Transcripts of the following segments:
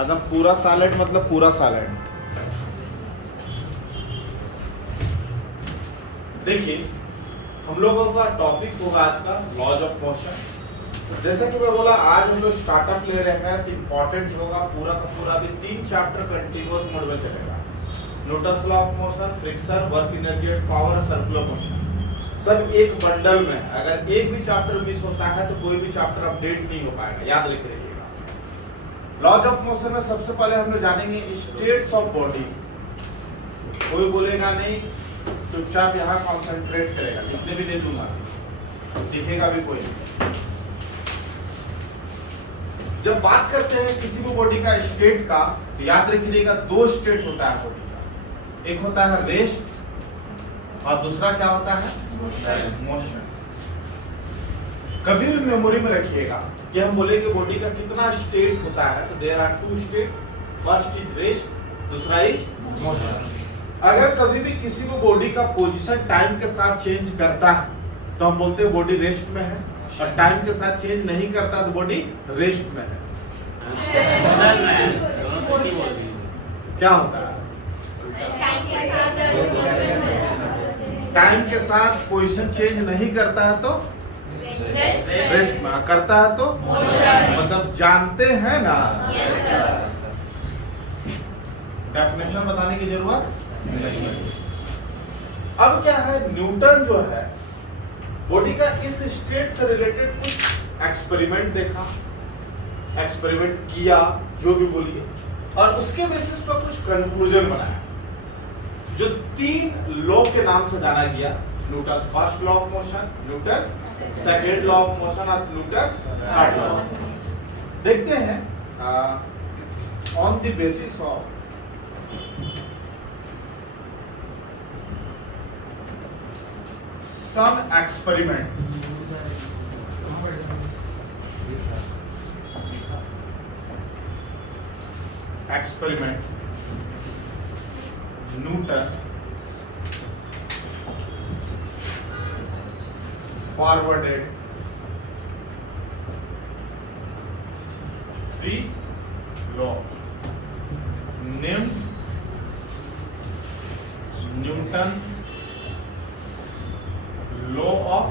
मतलब पूरा सॉलिड मतलब पूरा सॉलिड। देखिए हम लोगों का टॉपिक होगा आज का लॉज ऑफ मोशन। जैसा कि मैं बोला आज हम लोग स्टार्टअप ले रहे हैं तो इम्पोर्टेंट होगा पूरा का पूरा भी 3 चैप्टर कंटिन्यूअस मोड में चलेगा। Newton's law of motion, friction, work energy and power, circular motion सब एक बंडल में। अगर एक भी चैप्टर मिस होता है तो कोई भी चैप्टर अपडेट नहीं हो पाएगा, याद रख लीजिएगा। लॉज ऑफ मोशन में सबसे पहले हम लोग जानेंगे स्टेट्स ऑफ बॉडी। कोई बोलेगा नहीं, चुपचाप यहाँ कॉन्सेंट्रेट करेगा, लिखने भी दे दूंगा, दिखेगा भी कोई नहीं। जब बात करते हैं किसी भी बॉडी का स्टेट का तो याद रखिएगा 2 स्टेट होता है बॉडी का, एक होता है रेस्ट और दूसरा क्या होता है मोशन। कभी भी मेमोरी में रखिएगा कि हम बोले कि बॉडी का कितना स्टेट होता है तो there are 2 state, first is rest, दूसरा इज मोशन। अगर कभी भी किसी को बॉडी का पोजीशन टाइम के साथ चेंज करता है तो हम बोलते हैं बॉडी रेस्ट में है, और टाइम के साथ चेंज नहीं करता तो बॉडी रेस्ट में है। क्या होता है? टाइम के साथ पोजीशन चेंज नहीं करता है तो रेस्ट में, करता है तो मतलब जानते हैं ना। डेफिनेशन बताने की जरूरत नहीं है। अब क्या है, न्यूटन जो है बॉडी का इस स्टेट से रिलेटेड कुछ एक्सपेरिमेंट देखा, एक्सपेरिमेंट किया, जो भी बोलिए, और उसके बेसिस पर कुछ कंक्लूजन बनाया जो 3 लॉ के नाम से जाना गया। Newton first law of motion, Newton second law of motion और Newton third law of motion. देखते हैं on the basis of some experiment Newton forwarded 3 law named Newton's law of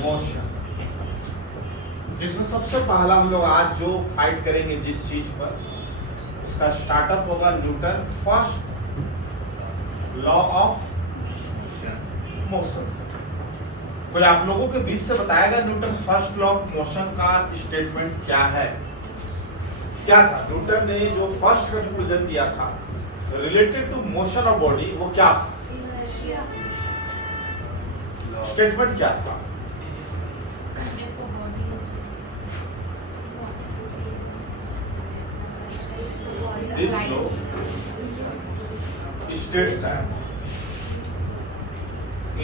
motion. जिसमें सबसे पहला हम लोग आज जो फाइट करेंगे जिस चीज पर, उसका स्टार्टअप होगा Newton first law of motion से। कोई आप लोगों के बीच से बताएगा Newton first law of motion का स्टेटमेंट क्या है? क्या था न्यूटन ने जो फर्स्ट कंक्लूजन दिया था related to motion of body, वो क्या था? स्टेटमेंट क्या था? This law states that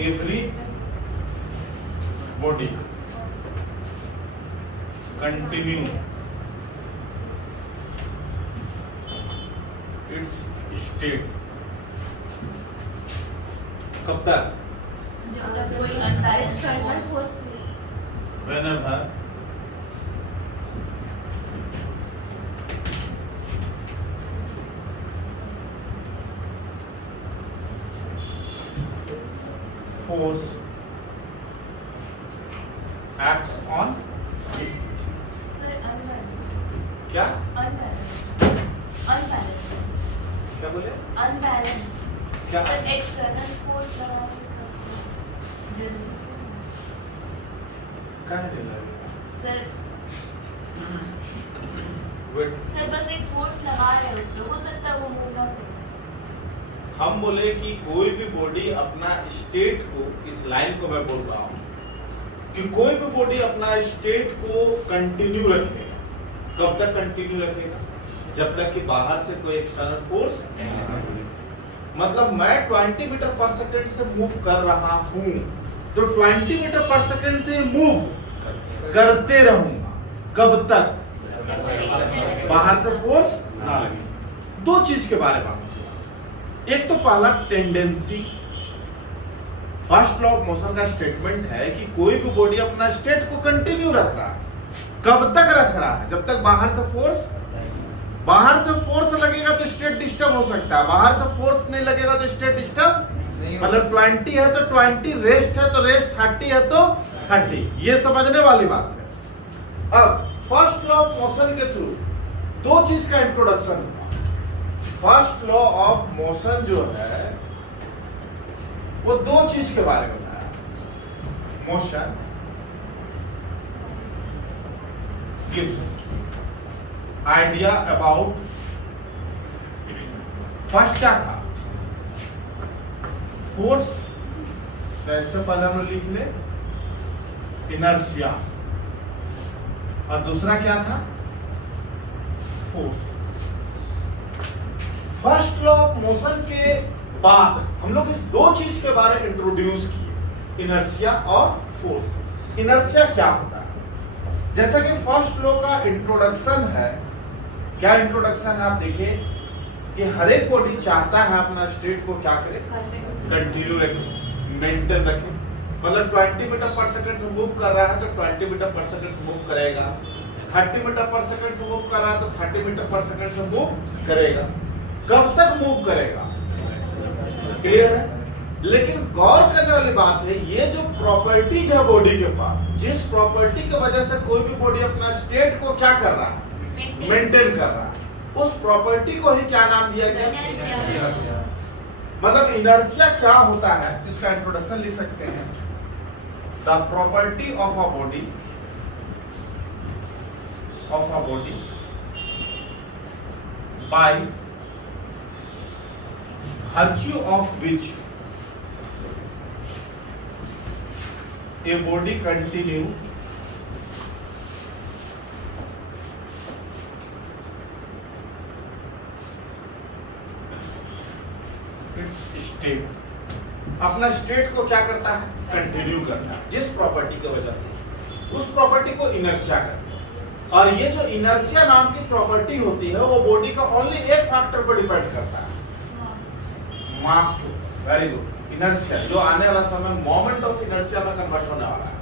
every body continue its state कब तक? Whenever force acts on it. क्या? Unbalanced. क्या बोले? Unbalanced. क्या? External force लगा कहाँ ले सर वेट, सर बस एक फोर्स लगा रहे हैं उस पे, हो सकता है वो मूव ना करे। हम बोले कि कोई भी बॉडी अपना स्टेट को, इस लाइन को मैं बोल रहा हूँ कि कोई भी बॉडी अपना स्टेट को कंटिन्यू रखेगा। कब तक कंटिन्यू रखेगा? जब तक कि बाहर से कोई एक्सटर्नल फोर्स नहीं। मतलब मैं 20 मीटर पर सेकेंड से मूव कर रहा हूँ तो 20 मीटर पर सेकेंड से मूव करते रहूंगा। कब तक? बाहर से फोर्स ना लगे। 2 चीज के बारे में एक तो पहला tendency, first law of motion का स्टेटमेंट है कि कोई भी बॉडी अपना स्टेट को कंटिन्यू रख रहा है। कब तक रख रहा है? जब तक बाहर से फोर्स लगेगा तो स्टेट डिस्टर्ब हो सकता है, बाहर से फोर्स नहीं लगेगा तो स्टेट डिस्टर्ब मतलब 20 है तो 20, रेस्ट है तो रेस्ट, 30 है तो 30। ये समझने वाली बात है। अब फर्स्ट लॉ ऑफ मोशन के थ्रू दो चीज का इंट्रोडक्शन हुआ। फर्स्ट लॉ ऑफ मोशन जो है वो दो चीज के बारे में बताया। Motion gives idea about, first क्या था? फोर्स, तो इससे पहले हम लिख ले इनर्शिया, और दूसरा क्या था? Force. First law of motion के बाद हम लोग इस दो चीज के बारे में इंट्रोड्यूस किए, इनर्शिया और फोर्स। इनर्शिया क्या होता है? जैसा कि फर्स्ट लॉ का इंट्रोडक्शन है, क्या इंट्रोडक्शन है आप देखिए कि हर एक बॉडी चाहता है अपना स्टेट को क्या करे, कंटिन्यू रखे, मेंटेन रखे। मतलब 20 मीटर पर सेकंड से मूव कर रहा है तो 20 मीटर पर सेकंड से मूव करेगा, 30 मीटर पर सेकंड से मूव कर रहा है तो 30 मीटर पर सेकंड से मूव करेगा। कब तक मूव करेगा? क्लियर है? लेकिन गौर करने वाली बात है, ये जो प्रॉपर्टीज है बॉडी के पास, जिस प्रॉपर्टी की वजह से कोई भी बॉडी अपना स्टेट को क्या कर रहा है, मेंटेन कर रहा है, उस प्रॉपर्टी को ही क्या नाम दिया गया? इनर्शिया। मतलब इनर्शिया क्या होता है इसका इंट्रोडक्शन लिख सकते हैं, the property of a body by virtue of which a body continue its state, अपना स्टेट को क्या करता है? कंटिन्यू करता है। जिस प्रॉपर्टी की वजह से, उस प्रॉपर्टी को इनर्शिया कहते हैं। और ये जो इनर्शिया नाम की प्रॉपर्टी होती है वो बॉडी का ओनली एक फैक्टर पर डिपेंड करता है, मास को। Very good. इनर्शिया जो आने वाला समय मोमेंट ऑफ इनर्शिया में कन्वर्ट होने वाला है।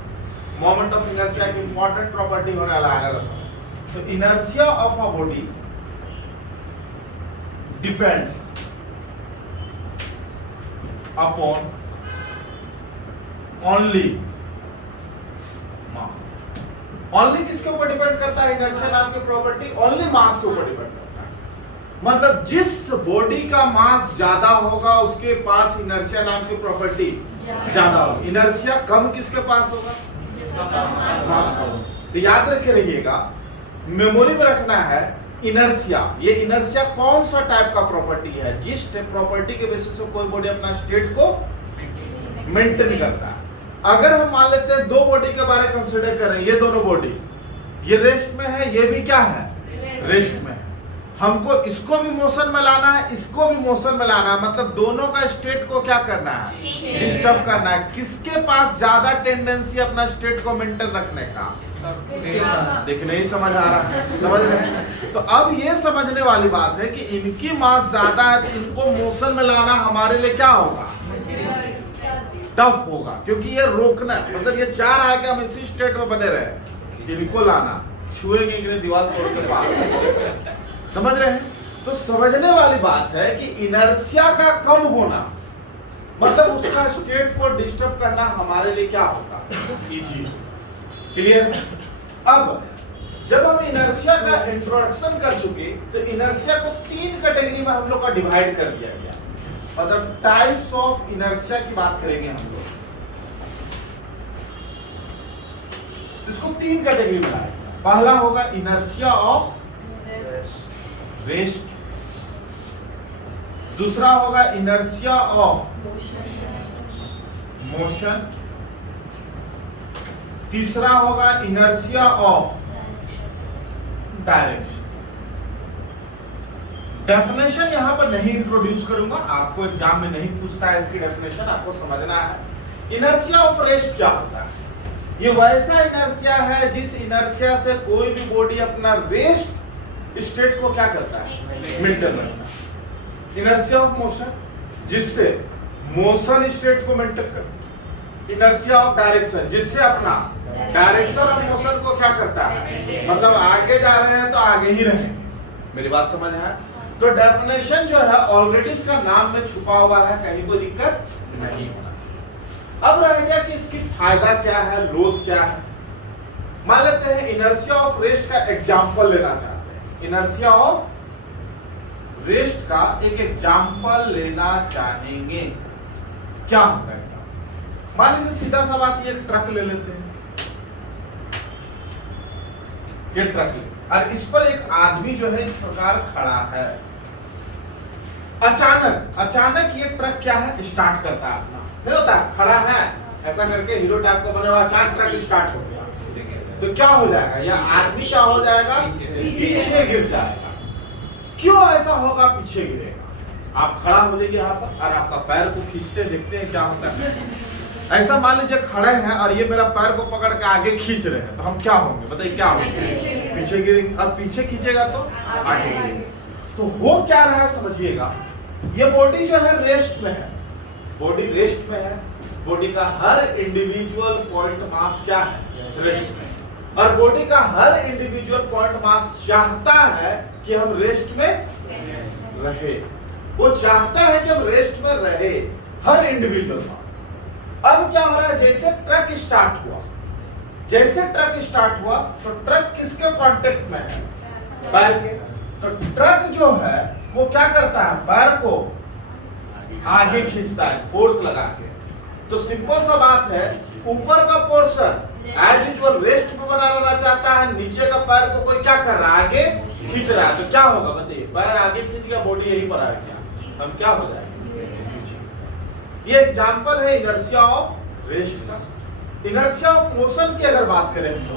मोमेंट ऑफ इनर्शिया की इंपॉर्टेंट प्रॉपर्टी होने वाला है आने वाला समय। तो inertia of a body depends upon only mass. Only किसके ऊपर डिपेंड करता है? इनर्शिया नाम की प्रॉपर्टी ओनली मास के ऊपर डिपेंड करता है। मतलब जिस बॉडी का मास ज्यादा होगा उसके पास इनर्शिया नाम की प्रॉपर्टी ज्यादा होगी। इनर्शिया कम किसके पास होगा? मास का होगा। तो याद रखे रहिएगा, मेमोरी में रखना है इनर्शिया। ये इनर्शिया कौन सा टाइप का प्रॉपर्टी है? जिस प्रॉपर्टी के बेसिस पे कोई बॉडी अपना स्टेट को मेंटेन करता है। अगर हम मान लेते हैं दो बॉडी के बारे में कंसीडर करें, ये दोनों बॉडी, ये रेस्ट में है, ये भी क्या है? रेस्ट में। हमको इसको भी मोशन में लाना है, इसको भी मोशन में लाना है। मतलब दोनों का स्टेट को क्या करना है? डिस्टर्ब करना है। किसके पास ज्यादा टेंडेंसी अपना स्टेट को मेंटेन रखने का? देखने ही समझ आ रहा है, समझ रहे हैं? तो अब ये समझने वाली बात है कि इनकी मास ज्यादा है तो इनको मोशन में लाना हमारे लिए क्या होगा? टफ होगा, क्योंकि ये रोकना, मतलब ये चाह रहा है कि हम इसी स्टेट में बने रहे। इनको लाना, छुएंगे कि नहीं दीवार तोड़ के बाहर, समझ रहे हैं? तो समझने वाली बात है कि इनर्शिया का कम होना मतलब उसका स्टेट को डिस्टर्ब करना हमारे लिए क्या होगा? इजी। क्लियर है? अब जब हम इनर्शिया का इंट्रोडक्शन कर चुके तो इनर्शिया को तीन कैटेगरी में हम लोग का डिवाइड कर दिया गया। मतलब टाइप्स ऑफ इनर्शिया की बात करेंगे हम लोग। इसको तीन कैटेगरी में लाए। पहला होगा इनर्शिया ऑफ रेस्ट, दूसरा होगा इनर्शिया ऑफ मोशन, तीसरा होगा इनर्शिया ऑफ डायरेक्शन। डेफिनेशन यहां पर नहीं इंट्रोड्यूस करूंगा, आपको एग्जाम में नहीं पूछता है इसकी डेफिनेशन, आपको समझना है। इनर्शिया ऑफ रेस्ट क्या होता है? ये वैसा इनर्शिया है जिस इनर्शिया से कोई भी बॉडी अपना रेस्ट स्टेट को क्या करता है? मेंटेन रखता है। इनर्शिया ऑफ मोशन जिससे मोशन स्टेट को मेंटेन करता है। इनर्शिया ऑफ डायरेक्शन, जिससे अपना डायरेक्शन ऑफ मोशन को क्या करता है, मतलब आगे जा रहे हैं तो आगे ही रहे। मेरी बात समझ है? तो डेफिनेशन जो है ऑलरेडी इसका नाम में छुपा हुआ है, कहीं कोई दिक्कत नहीं होना। अब रह गया कि इसकी फायदा क्या है, लॉस क्या है। मान लेते हैं इनर्शिया ऑफ रेस्ट का एग्जांपल लेना चाहते हैं, इनर्शिया ऑफ रेस्ट का एक एग्जांपल लेना चाहेंगे, क्या होगा? मान लीजिए सीधा सा बात, ये ट्रक ले लेते हैं, ये ट्रक ले, और इस पर एक आदमी जो है इस प्रकार खड़ा है। अचानक ये ट्रक क्या है, स्टार्ट करता है अपना, नहीं होता खड़ा है ऐसा करके हीरो टाइप का बना हुआ, अचानक ट्रक स्टार्ट हो गया तो क्या हो जाएगा, यह आदमी क्या हो जाएगा, पीछे गिर जाएगा। क्यों ऐसा होगा, पीछे गिरेगा? आप खड़ा हो जाइए यहाँ पर और आपका पैर को खींचते देखते हैं क्या होता है। ऐसा मान लीजिए खड़े हैं और ये मेरा पैर को पकड़ के आगे खींच रहे हैं, तो हम क्या होंगे, बताइए क्या होंगे, पीछे गिरेंगे। अब पीछे खींचेगा तो आगे गिरेंगे। तो हो क्या रहा है समझिएगा, ये बॉडी जो है रेस्ट में है, बॉडी रेस्ट में है, बॉडी का हर इंडिविजुअल पॉइंट मास क्या है, रेस्ट में, और बॉडी का हर इंडिविजुअल पॉइंट मास चाहता है कि हम रेस्ट में रहे, वो चाहता है कि हम रेस्ट में रहे, हर इंडिविजुअल मास। अब क्या हो रहा है, जैसे ट्रक स्टार्ट हुआ, तो ट्रक किसके कांटेक्ट में है, पैर के। तो ट्रक जो है वो क्या करता है, पैर को आगे खींचता है फोर्स लगा के। तो सिंपल सा बात है, ऊपर का पोर्शन एज यूजुअल रेस्ट में बना रहना चाहता है, नीचे का पैर को कोई क्या कर रहा है, आगे खींच रहा है। तो क्या होगा बताइए, पैर आगे खींच गया, बॉडी यहीं पर आ गया, हम क्या हो जाएंगे पीछे। ये एग्जांपल है इनर्शिया ऑफ रेस्ट का। इनर्शिया ऑफ मोशन की अगर बात करें तो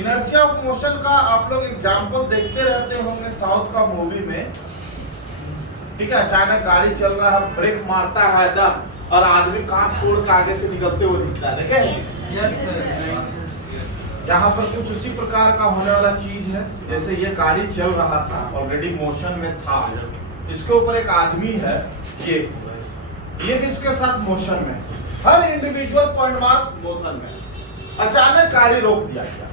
इनर्शिया ऑफ मोशन का आप लोग एग्जांपल देखते रहते होंगे साउथ का मूवी में, ठीक है। अचानक गाड़ी चल रहा है, ब्रेक मारता है एकदम, और आदमी कांच तोड़ के आगे से निकलते हुए दिखता है, देखे? यहाँ पर कुछ उसी प्रकार का होने वाला चीज है। जैसे ये गाड़ी चल रहा था, ऑलरेडी मोशन में था, इसके ऊपर एक आदमी है, ये भी इसके साथ मोशन में, हर इंडिविजुअल पॉइंट मास मोशन में। अचानक गाड़ी रोक दिया गया,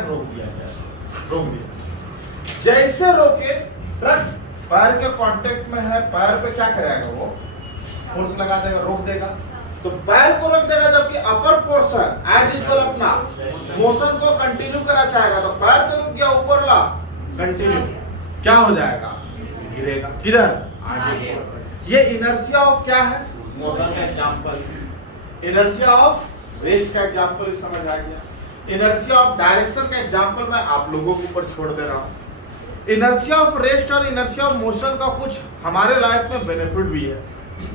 रोक दिया। जैसे रोके, ट्रक पैर के कांटेक्ट में है, पैर पे क्या करेगा, वो फोर्स लगा देगा, रोक देगा। तो पैर को रोक देगा, जबकि अपर पोर्शन एज यूजुअल अपना मोशन को कंटिन्यू करना चाहेगा। तो पैर तो रुक गया, ऊपर ला कंटिन्यू, क्या हो जाएगा, गिरेगा किधर, आगे। ये इनर्शिया ऑफ क्या है, मोशन का एग्जांपल। इनर्शिया ऑफ रेस्ट का एग्जांपल भी समझ आ गया। इनर्शिया ऑफ डायरेक्शन का एग्जांपल मैं आप लोगों के ऊपर छोड़ दे रहा हूं। इनर्शिया ऑफ रेस्ट और इनर्शिया ऑफ मोशन का कुछ हमारे लाइफ में बेनिफिट भी है।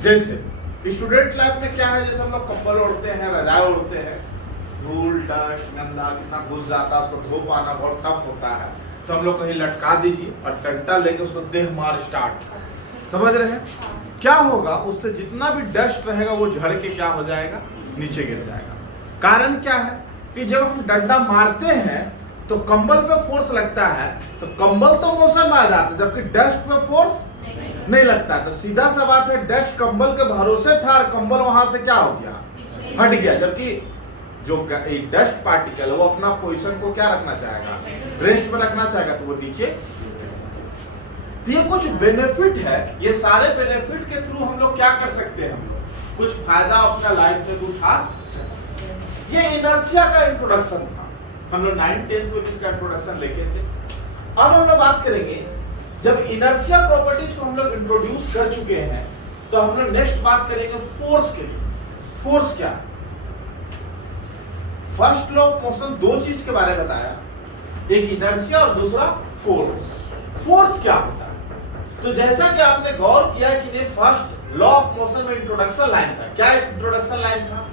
जैसे स्टूडेंट लाइफ में क्या है, जैसे हम लोग कंबल ओढ़ते हैं, रजाई ओढ़ते हैं, धूल डस्ट गंदा कितना घुस जाता है, उसको धो पाना बहुत टफ होता है। तो हम लोग कहीं लटका दीजिए और डंडा लेके उसको देह मार स्टार्ट, समझ रहे हैं? क्या होगा, उससे जितना भी डस्ट रहेगा वो झड़ के क्या हो जाएगा, नीचे गिर जाएगा। कारण क्या है कि जब हम डंडा मारते हैं तो कंबल पे फोर्स लगता है, तो कंबल तो मोशन में आ जाता है, जबकि डस्ट पे फोर्स नहीं लगता। तो सीधा सा बात है, डस्ट कंबल के भरोसे था और कंबल वहां से क्या हो गया, हट गया। जबकि जो डस्ट पार्टिकल है वो अपना पोजीशन को क्या रखना चाहेगा, रेस्ट में रखना चाहेगा, तो वो नीचे। तो ये कुछ बेनिफिट है, ये सारे बेनिफिट के थ्रू हम लोग क्या कर सकते हैं, हम लोग कुछ फायदा अपना लाइफ में उठा सकते हैं। ये इनर्शिया का इंट्रोडक्शन था, हम लोग 9th-10th में इसका इंट्रोडक्शन लिखे थे। अब हम लोग बात करेंगे, जब इनर्शिया प्रॉपर्टीज को हम लोग इंट्रोड्यूस कर चुके हैं, तो हम लोग नेक्स्ट बात करेंगे फोर्स के लिए। फोर्स क्या, फर्स्ट लॉ ऑफ मोशन दो चीज के बारे में बताया, एक इनर्शिया और दूसरा फोर्स। फोर्स क्या होता है, तो जैसा कि आपने गौर किया कि ये फर्स्ट लॉ ऑफ मोशन में इंट्रोडक्शन लाइन था। क्या इंट्रोडक्शन लाइन था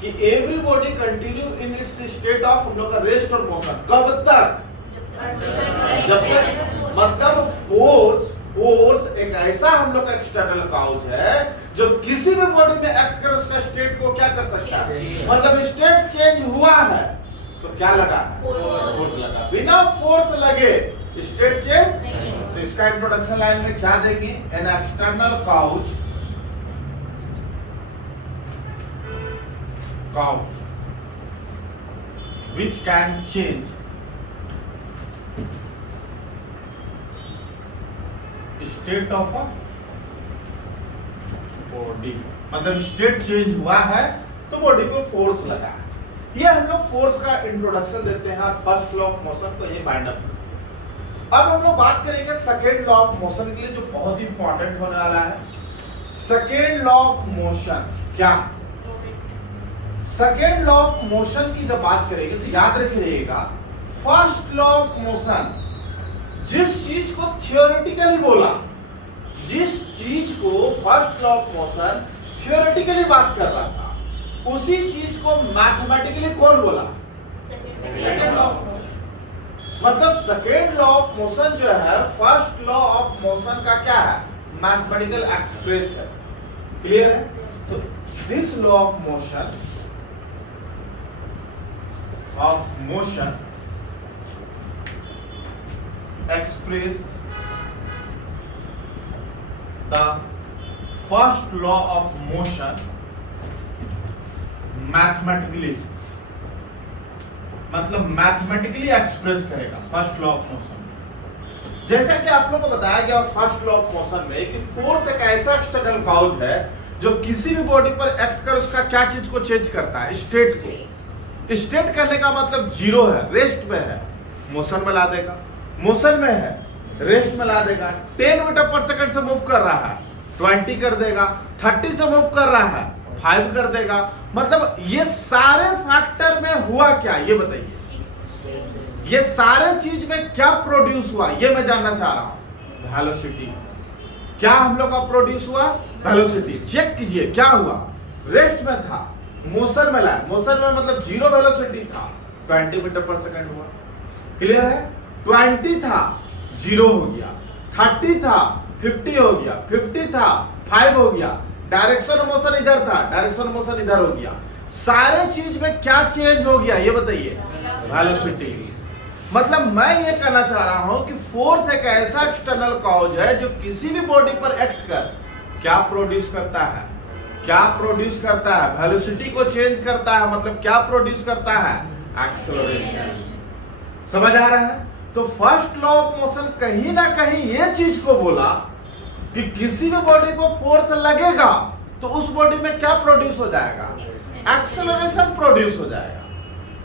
कि every body continue in its state of, हम लोग का रेस्ट और मोशन कब तक, जब तक, मतलब फोर्स एक ऐसा हम लोग का एक्सटर्नल काउज है जो किसी भी बॉडी में एक्ट कर उसका स्टेट को क्या कर सकता है, मतलब स्टेट चेंज हुआ है तो क्या लगा, फोर्स लगा। बिना फोर्स लगे स्टेट चेंज। तो इसका इंट्रोडक्शन लाइन में क्या देंगे, an external cause couch which can change state of a body, मतलब स्टेट चेंज हुआ है तो बॉडी पे फोर्स लगा है। ये हम लोग फोर्स का इंट्रोडक्शन देते हैं फर्स्ट लॉ ऑफ मोशन को, ये बाइंड अप। अब हम लोग बात करेंगे सेकेंड लॉ ऑफ मोशन के लिए, जो बहुत ही इंपॉर्टेंट होने वाला है। सेकेंड लॉ ऑफ मोशन क्या? सेकेंड लॉ ऑफ मोशन की जब बात करेंगे तो याद रखिएगा, फर्स्ट लॉ ऑफ मोशन जिस चीज को थियोरेटिकली बोला, जिस चीज को first law of motion theoretically बात कर रहा था, उसी चीज को मैथमेटिकली कौन बोला? Second law of motion. मतलब सेकेंड लॉ ऑफ मोशन जो है फर्स्ट लॉ ऑफ मोशन का क्या है? Mathematical expression. क्लियर है? तो this law of motion express the first law of motion mathematically, मतलब मैथमेटिकली एक्सप्रेस करेगा फर्स्ट लॉ ऑफ मोशन। जैसा कि आप लोगों को बताया गया फर्स्ट लॉ ऑफ मोशन में कि फोर्स एक ऐसा एक्सटर्नल काउज है जो किसी भी बॉडी पर एक्ट कर उसका क्या चीज को चेंज करता है? स्टेट को। स्टेट करने का मतलब जीरो है, रेस्ट में है, मोशन में ला देगा। मोशन में है, रेस्ट में ला देगा। 10 मीटर पर सेकंड से मूव कर रहा है, 20 कर देगा। 30 से मूव कर रहा है, 5 कर देगा। मतलब ये सारे फैक्टर में हुआ क्या, ये बताइए। ये सारे चीज में क्या प्रोड्यूस हुआ, ये मैं जानना चाह रहा हूं। वेलोसिटी। क्या हम लोग का प्रोड्यूस हुआ? वेलोसिटी। चेक कीजिए क्या हुआ। रेस्ट में था, मोशन में लाया। मोशन में मतलब जीरो वेलोसिटी था, 20 मीटर पर सेकंड हुआ। क्लियर है? 20 था, जीरो हो गया। 30 था, 50 हो गया। 50 था, 5 हो गया। डायरेक्शन ऑफ मोशन इधर था, डायरेक्शन ऑफ मोशन इधर हो गया। सारे चीज में क्या चेंज हो गया, ये बताइए। वेलोसिटी। मतलब मैं ये कहना चाह रहा हूं कि फोर्स एक ऐसा एक्सटर्नल कॉज है जो किसी भी बॉडी पर एक्ट कर क्या प्रोड्यूस करता है? क्या प्रोड्यूस करता है? वेलोसिटी को चेंज करता है। मतलब क्या प्रोड्यूस करता है? एक्सेलरेशन। समझ आ रहा है? तो फर्स्ट लॉ ऑफ मोशन कहीं ना कहीं ये चीज को बोला कि किसी भी बॉडी को फोर्स लगेगा तो उस बॉडी में क्या प्रोड्यूस हो जाएगा? एक्सेलरेशन प्रोड्यूस हो जाएगा,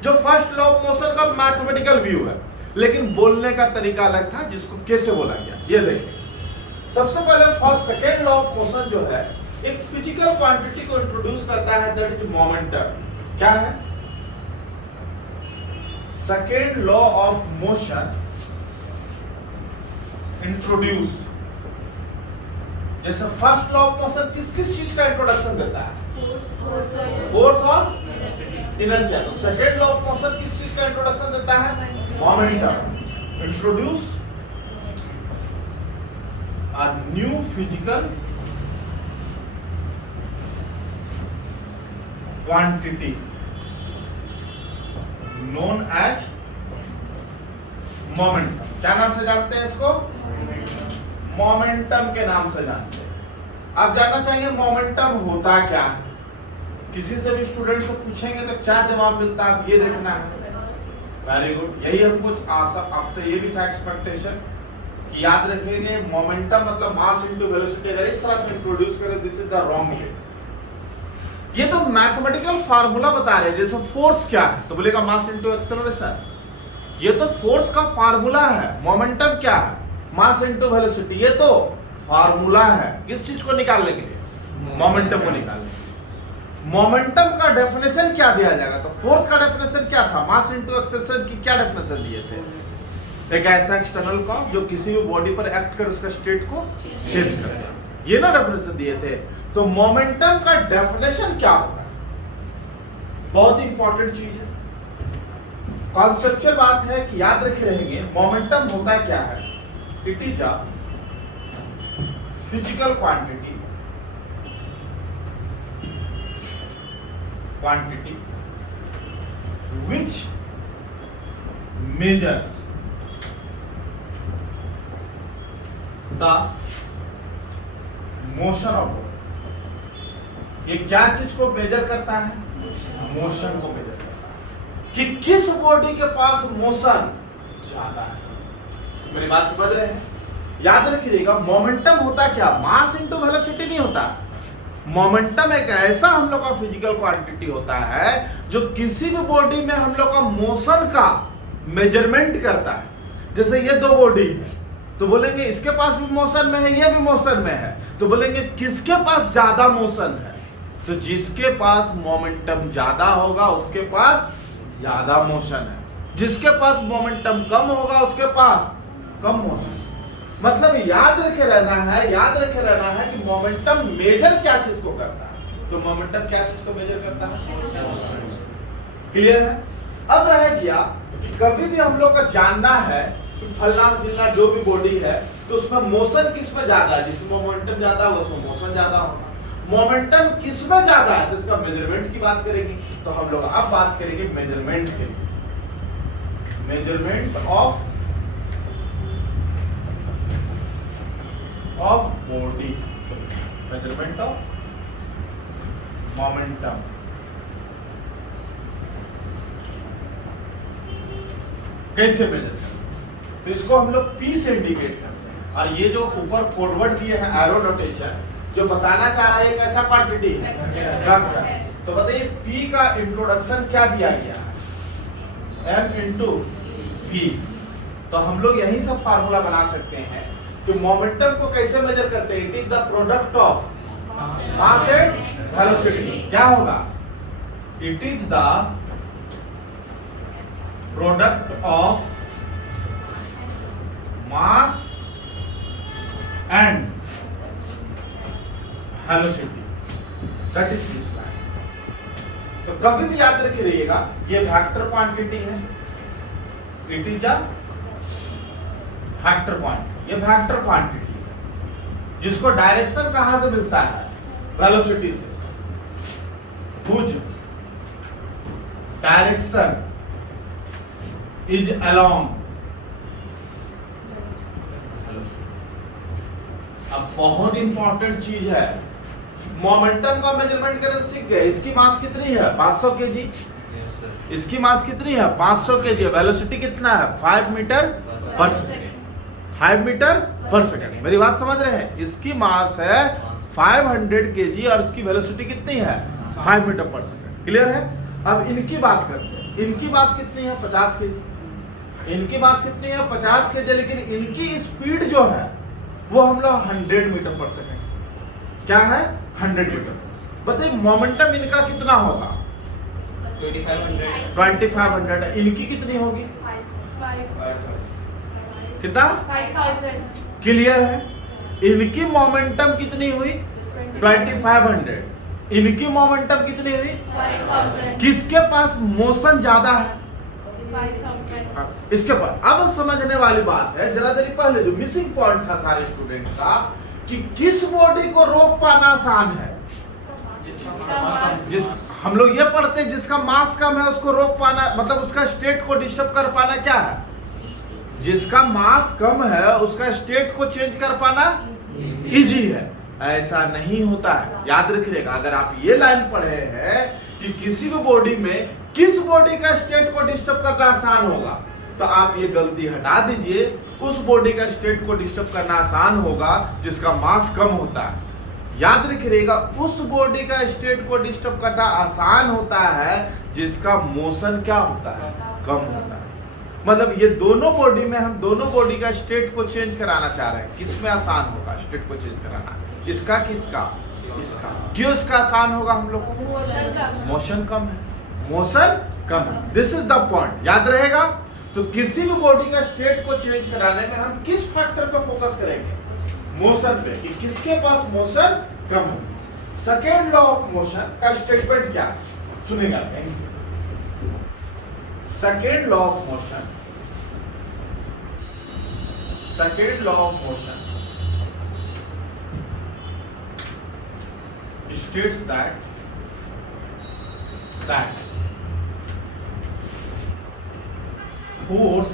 जो फर्स्ट लॉ ऑफ मोशन का मैथमेटिकल व्यू है। लेकिन बोलने का तरीका अलग था, जिसको कैसे बोला गया ये देखिए। सबसे पहले first second law of motion जो है एक फिजिकल क्वांटिटी को इंट्रोड्यूस करता है, दैट इज मोमेंटम। क्या है? Second law of motion introduce, जैसे फर्स्ट लॉ ऑफ मोशन किस किस चीज का इंट्रोडक्शन देता है? फोर्स और इनर्शिया। तो सेकेंड लॉ ऑफ मोशन किस चीज का इंट्रोडक्शन देता है? Momentum. Introduce a new physical quantity known as momentum. क्या नाम से जानते हैं इसको? मोमेंटम के नाम से जानते हैं। आप जानना चाहेंगे मोमेंटम होता क्या है? किसी से भी स्टूडेंट से पूछेंगे तो क्या जवाब मिलता है, ये देखना है। Very good. यही हमको आपसे ये भी था एक्सपेक्टेशन कि याद रखिएगा मोमेंटम मतलब मास इनटू वेलोसिटी। अगर इस तरह से इंट्रोड्यूस करें, this is the wrong way. ये तो मैथमेटिकल फार्मूला बता रहे हैं, जैसे फोर्स क्या है तो बोलेगा मास इनटू एक्सेलरेशन। ये तो फोर्स का फार्मूला है। मोमेंटम क्या है? Mass into velocity. ये तो फार्मूला है किस चीज को निकालने के लिए? मोमेंटम को निकालने। मोमेंटम का डेफिनेशन क्या दिया जाएगा? तो फोर्स का डेफिनेशन क्या था? मास इनटू एक्सेलरेशन की क्या डेफिनेशन दिए थे? एक ऐसा एक्सटर्नल का जो किसी भी बॉडी पर एक्ट कर उसका स्टेट को चेंज करे, ये ना डेफिनेशन दिए थे। तो मोमेंटम का डेफिनेशन क्या होगा? बहुत ही इंपॉर्टेंट चीज है, कॉन्सेप्चुअल बात है कि याद रखे रहेंगे। मोमेंटम होता क्या है? It is a physical quantity which measures the motion of body। ये क्या चीज को मेजर करता है? मोशन को मेजर करता है कि किस बॉडी के पास मोशन ज्यादा है। मेरी बात समझ रहे हैं? याद रखिएगा, मोमेंटम होता क्या, मास इनटू वेलोसिटी नहीं होता। मोमेंटम एक ऐसा हम लोग का फिजिकल क्वांटिटी होता है जो किसी भी बॉडी में हम लोग का मोशन का मेजरमेंट करता है। जैसे ये दो बॉडी है तो बोलेंगे इसके पास भी मोशन में है, ये भी मोशन में है, तो बोलेंगे किसके पास ज्यादा मोशन है, तो जिसके पास मोमेंटम ज्यादा होगा उसके पास ज्यादा मोशन है, जिसके पास मोमेंटम कम होगा उसके पास कम मोशन। मतलब याद रखे रहना है कि मोमेंटम मेजर क्या चीज को करता है, तो मोमेंटम क्या चीज को मेजर करता है। क्लियर है? अब रह गया कि कभी भी हम लोग का जानना है कि फलना फिलना जो भी बॉडी है तो उसमें मोशन किस में ज्यादा है, जिसमें मोमेंटम ज्यादा है उसमें मोशन ज्यादा होगा। मोमेंटम किस में ज्यादा है तो इसका मेजरमेंट की बात करेंगे। तो हम लोग अब बात करेंगे मेजरमेंट के लिए, measurement of body, measurement of momentum. कैसे मेजर करते हैं? तो इसको हम लोग P से इंडिकेट करते हैं, और ये जो ऊपर फॉरवर्ड दिए हैं एरो नोटेशन जो बताना चाह रहा है कैसा क्वांटिटी है, वेक्टर। तो बताइए P का इंट्रोडक्शन क्या दिया गया है, M इंटू P। तो हम लोग यही सब फार्मूला बना सकते हैं कि मोमेंटम को कैसे मेजर करते हैं। It is the product of mass and velocity. क्या होगा? It is the product of mass and velocity, that is this line. तो कभी भी याद रखे रहिएगा ये वेक्टर क्वांटिटी है, it is a vector quantity, ये वेक्टर क्वांटिटी है जिसको डायरेक्शन कहां से मिलता है, वेलोसिटी से। Whose direction is along. अब बहुत इंपॉर्टेंट चीज है, मोमेंटम का मेजरमेंट करना सीख गए। इसकी मास कितनी है, 500 केजी। इसकी मास कितनी है, 500 केजी। वेलोसिटी कितना है, 5 मीटर पर सेकेंड, 5 मीटर पर सेकेंड। मेरी बात समझ रहे हैं? इसकी मास है 500 केजी और इसकी वेलोसिटी कितनी है, 5 मीटर पर सेकेंड। क्लियर है? अब इनकी बात करते हैं। इनकी मास कितनी है, 50 केजी। इनकी मास कितनी है, 50 केजी, लेकिन इनकी स्पीड जो है वो हम लोग 100 मीटर पर सेकेंड। क्या है, 100 मीटर। बताइए मोमेंटम इनका कितना होगा, 2500। इनकी कितनी होगी, कितना, 5000। क्लियर है? इनकी मोमेंटम कितनी हुई, 2500। इनकी मोमेंटम कितनी हुई, 5000। किसके पास मोशन ज्यादा है, 5000। इसके पास। अब समझने वाली बात है, जरा देरी पहले जो मिसिंग पॉइंट था सारे स्टूडेंट का कि किस बॉडी को रोक पाना आसान है, जिस हम लोग ये पढ़ते हैं जिसका मास कम है उसको रोक पाना, मतलब उसका स्टेट को डिस्टर्ब कर पाना क्या है, जिसका मास कम है उसका स्टेट को चेंज कर पाना इजी है। ऐसा नहीं होता है, याद रखिएगा। अगर आप ये लाइन पढ़े हैं कि किसी भी बॉडी में किस बॉडी का स्टेट को डिस्टर्ब करना आसान होगा, तो आप ये गलती हटा दीजिए। उस बॉडी का स्टेट को डिस्टर्ब करना आसान होगा जिसका मास कम होता है। याद रखिएगा, उस बॉडी का स्टेट को डिस्टर्ब करना आसान होता है जिसका मोशन क्या होता है, कम होता है। मतलब ये दोनों बॉडी में हम दोनों बॉडी का स्टेट को चेंज कराना चाह रहे हैं। किसमें आसान होगा स्टेट को चेंज कराना, इसका किसका, इसका। क्यों इसका आसान होगा हम लोग को, मोशन कम है, मोशन कम है। दिस इज द पॉइंट, याद रहेगा। तो किसी भी बॉडी का स्टेट को चेंज कराने में हम किस फैक्टर पे फोकस करेंगे, मोशन पे, कि किसके पास मोशन कम हो। सेकेंड लॉ ऑफ मोशन का स्टेटमेंट क्या है, सुनेगा कहीं से। Second law of motion, second law of motion states that force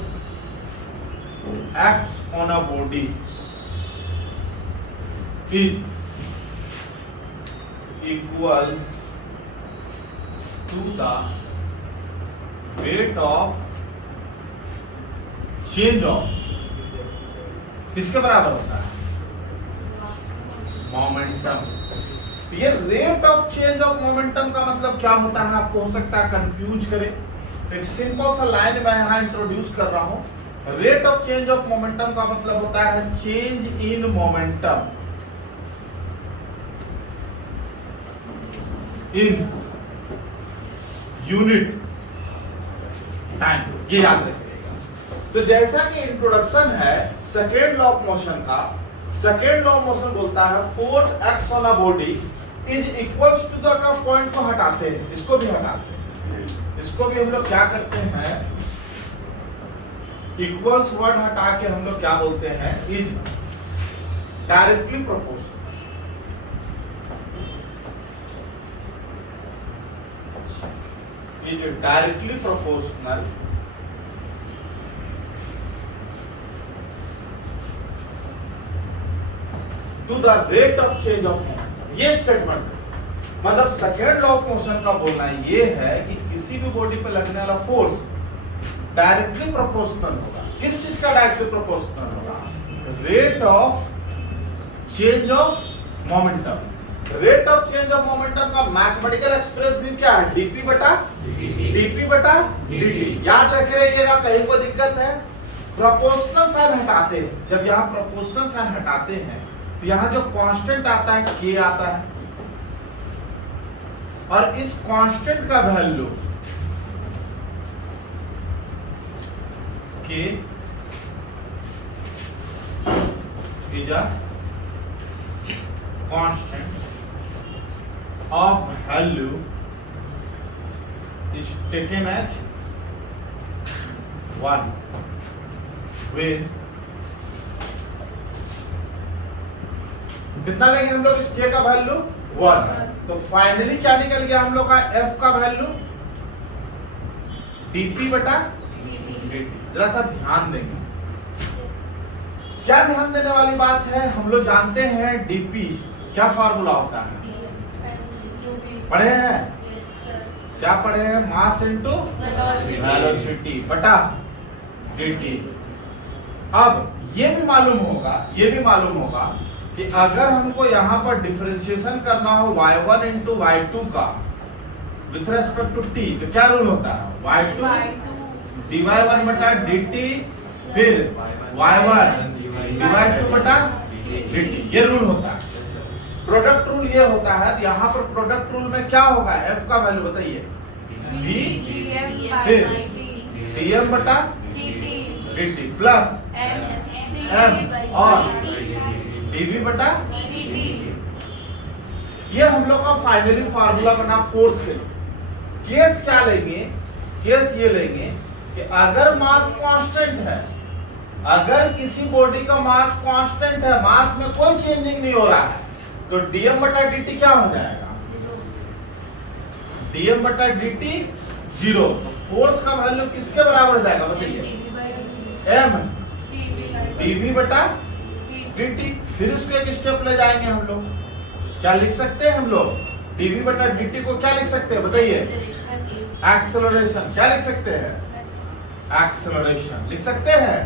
acts on a body is equals to the rate of change of, किसके बराबर होता है? मोमेंटम। ये rate of change of momentum का मतलब क्या होता है, आपको हो सकता है कंफ्यूज करे। एक सिंपल सा लाइन मैं यहां इंट्रोड्यूस कर रहा हूं। Rate of change of momentum का मतलब होता है change in momentum in unit time, ये याद रखिएगा। तो जैसा कि इंट्रोडक्शन है सेकेंड लॉ ऑफ मोशन का, सेकेंड लॉ ऑफ मोशन बोलता है force acts on a body is equals to the का पॉइंट को हटाते हैं, इसको भी हटाते हैं, इसको भी हम लोग क्या करते हैं, इक्वल्स वर्ड हटा के हम लोग क्या बोलते हैं, is directly proportional. Is directly proportional to the rate of change of momentum. ये स्टेटमेंट मतलब सेकेंड लॉ ऑफ मोशन का बोलना ये है कि किसी भी बॉडी पे लगने वाला फोर्स डायरेक्टली प्रोपोर्शनल होगा। किस चीज का डायरेक्टली प्रोपोर्शनल होगा? Rate of change of momentum. Rate of change of momentum का मैथमेटिकल एक्सप्रेस भी क्या है? डीपी बटा dt। याद रख रहिएगा, कहीं को दिक्कत है प्रोपोर्शनल साइन हटाते हैं। जब यहाँ प्रोपोर्शनल साइन हटाते हैं तो यहाँ जो कांस्टेंट आता है k आता है, और इस कांस्टेंट का value k is a constant of value is taken as 1 with कितना लेंगे हम लोग इस k का वैल्यू 1। तो फाइनली क्या निकल गया हम लोग का f का वैल्यू dp बटा dt। जरा सा ध्यान देंगे, क्या ध्यान देने वाली बात है, हम लोग जानते हैं dp क्या फार्मूला होता है, पढ़े हैं, क्या पढ़े हैं, मास इनटू वेलोसिटी बटा dt। अब ये भी मालूम होगा कि अगर हमको यहाँ पर डिफरेंशिएशन करना हो y1 इंटू y2 का विथ रेस्पेक्ट टू t, तो क्या रूल होता है, y2 dy1 बटा dt फिर y1 dy2 बटा dt, ये रूल होता है। प्रोडक्ट रूल ये होता है, यहाँ पर प्रोडक्ट रूल में क्या होगा, f का वैल्यू बताइए, v फिर dm बटा dt प्लस m और dv बटा dt। ये हम लोग का फाइनली फार्मूला बना फोर्स के लिए। केस क्या लेंगे, केस ये लेंगे कि अगर मास कांस्टेंट है, अगर किसी बॉडी का मास कांस्टेंट है, मास में कोई चेंजिंग नहीं हो रहा है, तो dm बटा dt क्या हो जाएगा, dm बटा dt 0। तो फोर्स का वैल्यू किसके बराबर हो जाएगा बताइए, m dv बटा dt। फिर उसको एक स्टेप ले जाएंगे हम लोग, क्या लिख सकते हैं हम लोग, dv बटा dt को क्या लिख सकते हैं बताइए, एक्सेलरेशन। क्या लिख सकते हैं, एक्सेलरेशन लिख सकते हैं।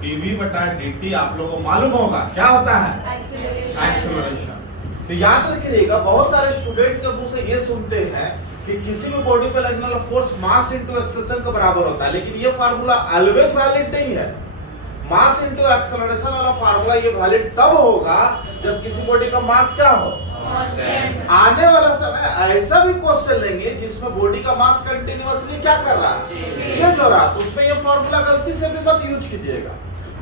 dv बटा dt आप लोगों को मालूम होगा क्या होता है, एक्सेलरेशन। तो याद रखिएगा, बहुत सारे स्टूडेंट के मुंह से ये सुनते हैं कि किसी भी बॉडी पे लगने वाला फोर्स मास इनटू एक्सेलरेशन के बराबर होता है, लेकिन ये फार्मूला ऑलवेज वैलिड नहीं है। मास इनटू एक्सेलरेशन वाला फार्मूला ये वैलिड तब होगा जब किसी बॉडी का मास क्या हो, आने वाला समय ऐसा भी क्वेश्चन लेंगे जिसमें बॉडी का मास कंटिन्यूअसली क्या कर रहा है, चेंज हो रहा है, तो उसमें ये फार्मूला गलती से भी मत यूज कीजिएगा।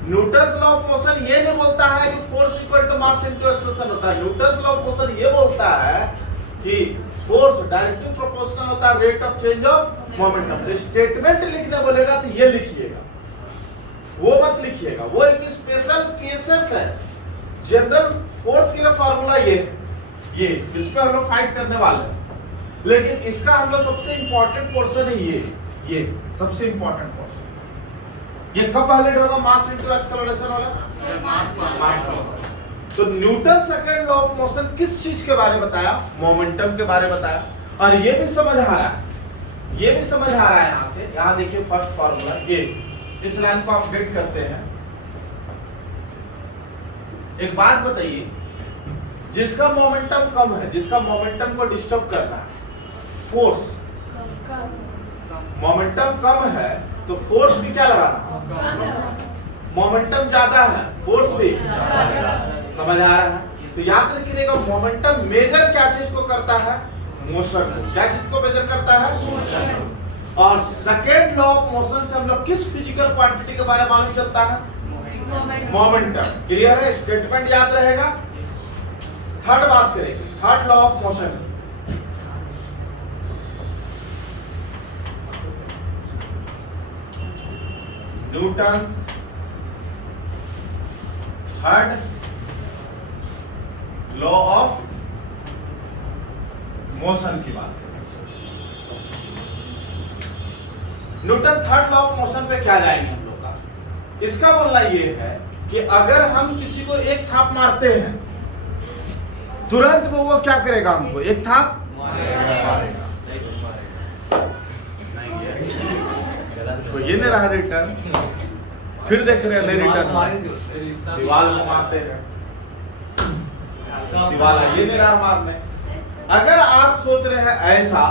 न्यूटन्स लॉ ऑफ मोशन ये नहीं बोलता है कि force equal to mass into acceleration होता है। न्यूटन्स लॉ ऑफ मोशन ये बोलता है कि फोर्स डायरेक्टली प्रोपोर्शनल होता है rate of change of momentum. तो स्टेटमेंट लिखने बोलेगा तो ये लिखिएगा, वो मत लिखिएगा, वो एक स्पेशल केसेस है। जनरल फोर्स के लिए फार्मूला ये इस पे हम लोग फाइट करने वाले हैं, लेकिन इसका हम लोग सबसे इंपॉर्टेंट पोर्शन है ये सबसे इंपॉर्टेंट पोर्शन। ये कब वैलिड होगा, मास इनटू एक्सेलरेशन वाला, मास तो Newton second law of motion किस चीज के बारे में बताया? मोमेंटम के बारे में बताया। और ये भी समझ आ रहा है, ये भी समझ आ रहा है यहां से। यहां देखिए फर्स्ट फॉर्मूला, ये इस लाइन को अपडेट करते हैं। एक बात बताइए, जिसका मोमेंटम कम है, जिसका मोमेंटम को डिस्टर्ब करना है, फोर्स, मोमेंटम कम है तो फोर्स भी क्या लगाना? मोमेंटम ज्यादा है, फोर्स भी। समझ आ रहा है? तो याद रखिएगा, मोमेंटम मेजर क्या चीज को करता है? मोशन को। क्या चीज को मेजर करता है? मोशन। और सेकेंड लॉ ऑफ मोशन से हम लोग किस फिजिकल क्वांटिटी के बारे में मालूम चलता है? मोमेंटम। क्लियर है? स्टेटमेंट याद रहेगा। थर्ड बात करेंगे, third law of motion. Newton's third law of motion की बात करें। Newton third law of motion पे क्या जाएंगे हम लोग का? इसका बोलना ये है कि अगर हम किसी को एक थाप मारते हैं, तुरंत वो क्या करेगा? हमको एक थाप मारेगा। तो ये नहीं रहा रिटर्न, फिर देख रहे हैं रिटर्न, दीवार में मारते हैं, दीवार ये नहीं रहा मारने। अगर आप सोच रहे हैं ऐसा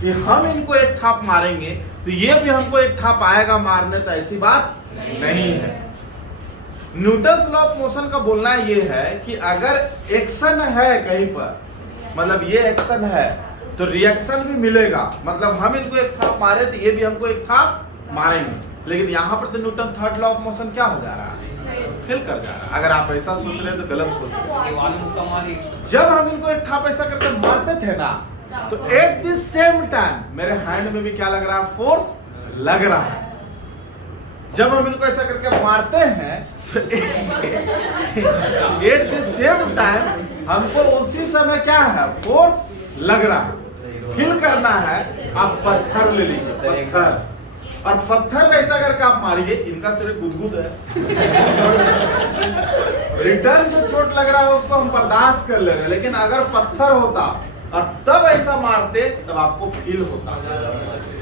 कि हम इनको एक थाप मारेंगे तो ये भी हमको एक थाप आएगा मारने, तो ऐसी बात नहीं है। न्यूटन्स लॉ ऑफ मोशन का बोलना ये है कि अगर एक्शन है कहीं पर, मतलब ये एक्शन है तो रिएक्शन भी मिलेगा। मतलब हम इनको एक थाप मारे तो ये भी हमको एक थाप मारेंगे। लेकिन यहाँ पर तो Newton third law of motion क्या हो जा रहा है? फेल कर जा रहा है। अगर आप ऐसा सोच रहे हैं तो गलत सोच रहे हैं। जब हम इनको एक थाप ऐसा करके मारते थे ना, तो एट द सेम टाइम मेरे हैंड में भी क्या लग रहा है? फोर्स लग रहा है। जब हम इनको ऐसा करके मारते हैं तो एट द सेम टाइम हमको उसी समय क्या है? फोर्स लग रहा है। फील करना है। आप पत्थर ले लीजिए, पत्थर, और पत्थर में ऐसा करके आप मारिए, इनका सिर्फ गुदगुद है। रिटर्न जो चोट लग रहा है उसको हम बर्दाश्त कर ले रहे हैं, लेकिन अगर पत्थर होता और तब ऐसा मारते तब आपको फील होता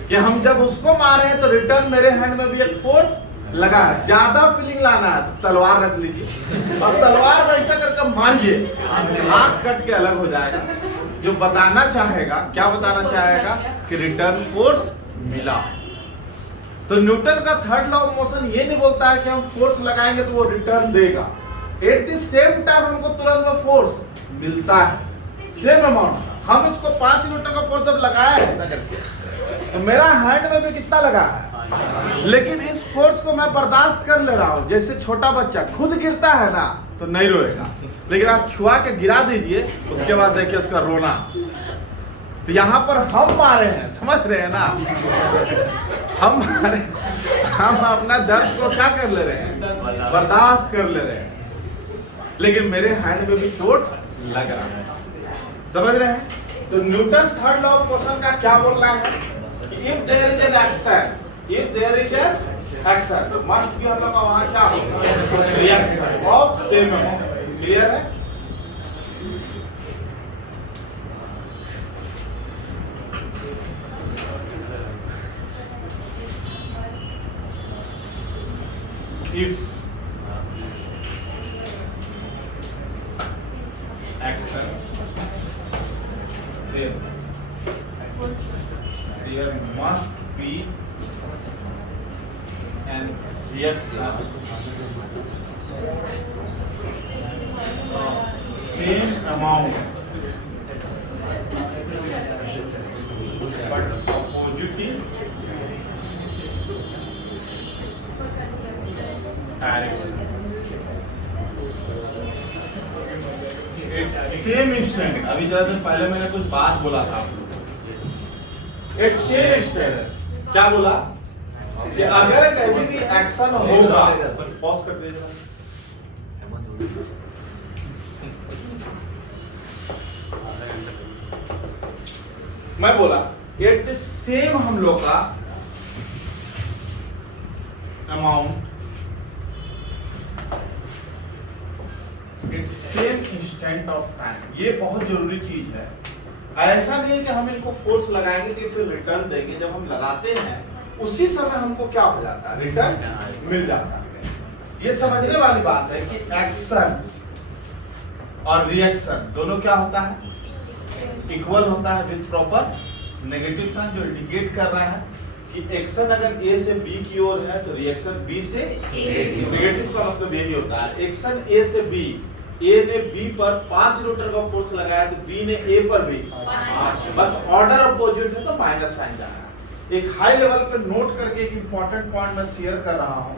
कि हम जब उसको मारे हैं तो रिटर्न मेरे हैंड में भी एक फोर्स लगा है। ज्यादा फीलिंग लाना है तो तलवार रख लीजिए और तलवार में ऐसा करके मारिए, हाथ कट के अलग हो जाएगा। जो बताना चाहेगा, क्या बताना चाहेगा? कि रिटर्न फोर्स मिला। तो न्यूटन का थर्ड लॉ ऑफ मोशन ये नहीं बोलता है कि हम फोर्स लगाएंगे तो वो रिटर्न देगा। एट द सेम टाइम हमको तुरंत में फोर्स मिलता है, सेम अमाउंट। हम इसको 5 न्यूटन का फोर्स जब लगाया है ऐसा करके, तो मेरा हैंड में भी कितना लगा है? लेकिन इस फोर्स को मैं बर्दाश्त कर ले रहा हूँ। जैसे छोटा बच्चा खुद गिरता है ना तो नहीं रोएगा, लेकिन आप छुआ के गिरा दीजिए, उसके बाद देखिए उसका रोना। तो यहाँ पर हम मारे हैं, समझ रहे हैं ना? हम मारे, हम अपना दर्द को क्या कर ले रहे हैं? बर्दाश्त कर ले रहे हैं, लेकिन मेरे हैंड में भी चोट लग रहा है। समझ रहे हैं? तो Newton third law of motion का क्या बोल रहा है? If there is an action, if there is an action, तो मस्ट भी हम लोग का वहां क्या होगा? Reaction of same amount. Clear है? If action, there must be an reaction of same amount but opposite direction. Same instant, अभी जरा दिन पहले मैंने कुछ बात बोला था आपको। एट सेम इंस्टेंट क्या बोला? कि अगर कहीं भी एक्शन होगा, पॉज कर दीजिए। मैं बोला एट द सेम हम लोग का amount it's same instant of time. ये बहुत जरूरी चीज है। ऐसा नहीं है कि हम इनको फोर्स लगाएंगे तो फिर रिटर्न देंगे। जब हम लगाते हैं उसी समय हमको क्या हो जाता है, रिटर्न मिल जाता है। ये समझने वाली बात है कि एक्शन और रिएक्शन दोनों क्या होता है, इक्वल होता है विद प्रॉपर नेगेटिव साइन, जो इंडिकेट कर रहा है कि एक्शन अगर ए से बी की ओर है तो रिएक्शन बी से ए। नेगेटिव का मतलब यही होता है, एक्शन ए से बी, ए ने बी पर 5 न्यूटन का फोर्स लगाया तो बी ने ए पर भी 5, बस ऑर्डर अपोजिट है तो माइनस साइन जा रहा है। एक हाई लेवल पे नोट करके एक इंपॉर्टेंट पॉइंट मैं शेयर कर रहा हूं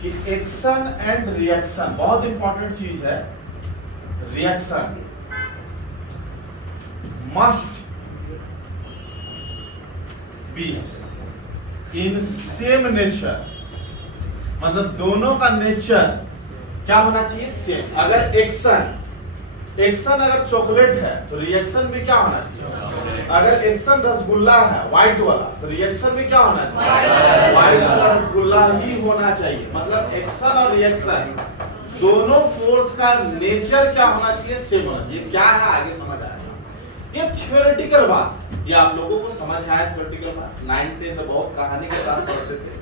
कि एक्शन एंड रिएक्शन बहुत इंपॉर्टेंट चीज है। Reaction must be in same nature, मतलब दोनों का नेचर क्या होना चाहिए, सेम। अगर एक्शन अगर चॉकलेट है तो रिएक्शन भी क्या होना चाहिए। अगर एक्शन रसगुल्ला है व्हाइट वाला तो रिएक्शन भी क्या होना चाहिए, व्हाइट वाला रसगुल्ला ही होना चाहिए। मतलब एक्शन और रिएक्शन दोनों फोर्स का नेचर क्या होना चाहिए, सेम होना चाहिए। क्या है आगे समझ आएगा। ये थ्योरेटिकल बात, ये आप लोगों को समझ आया थ्योरेटिकल बात। 9th में बहुत कहानी के साथ पढ़ते थे।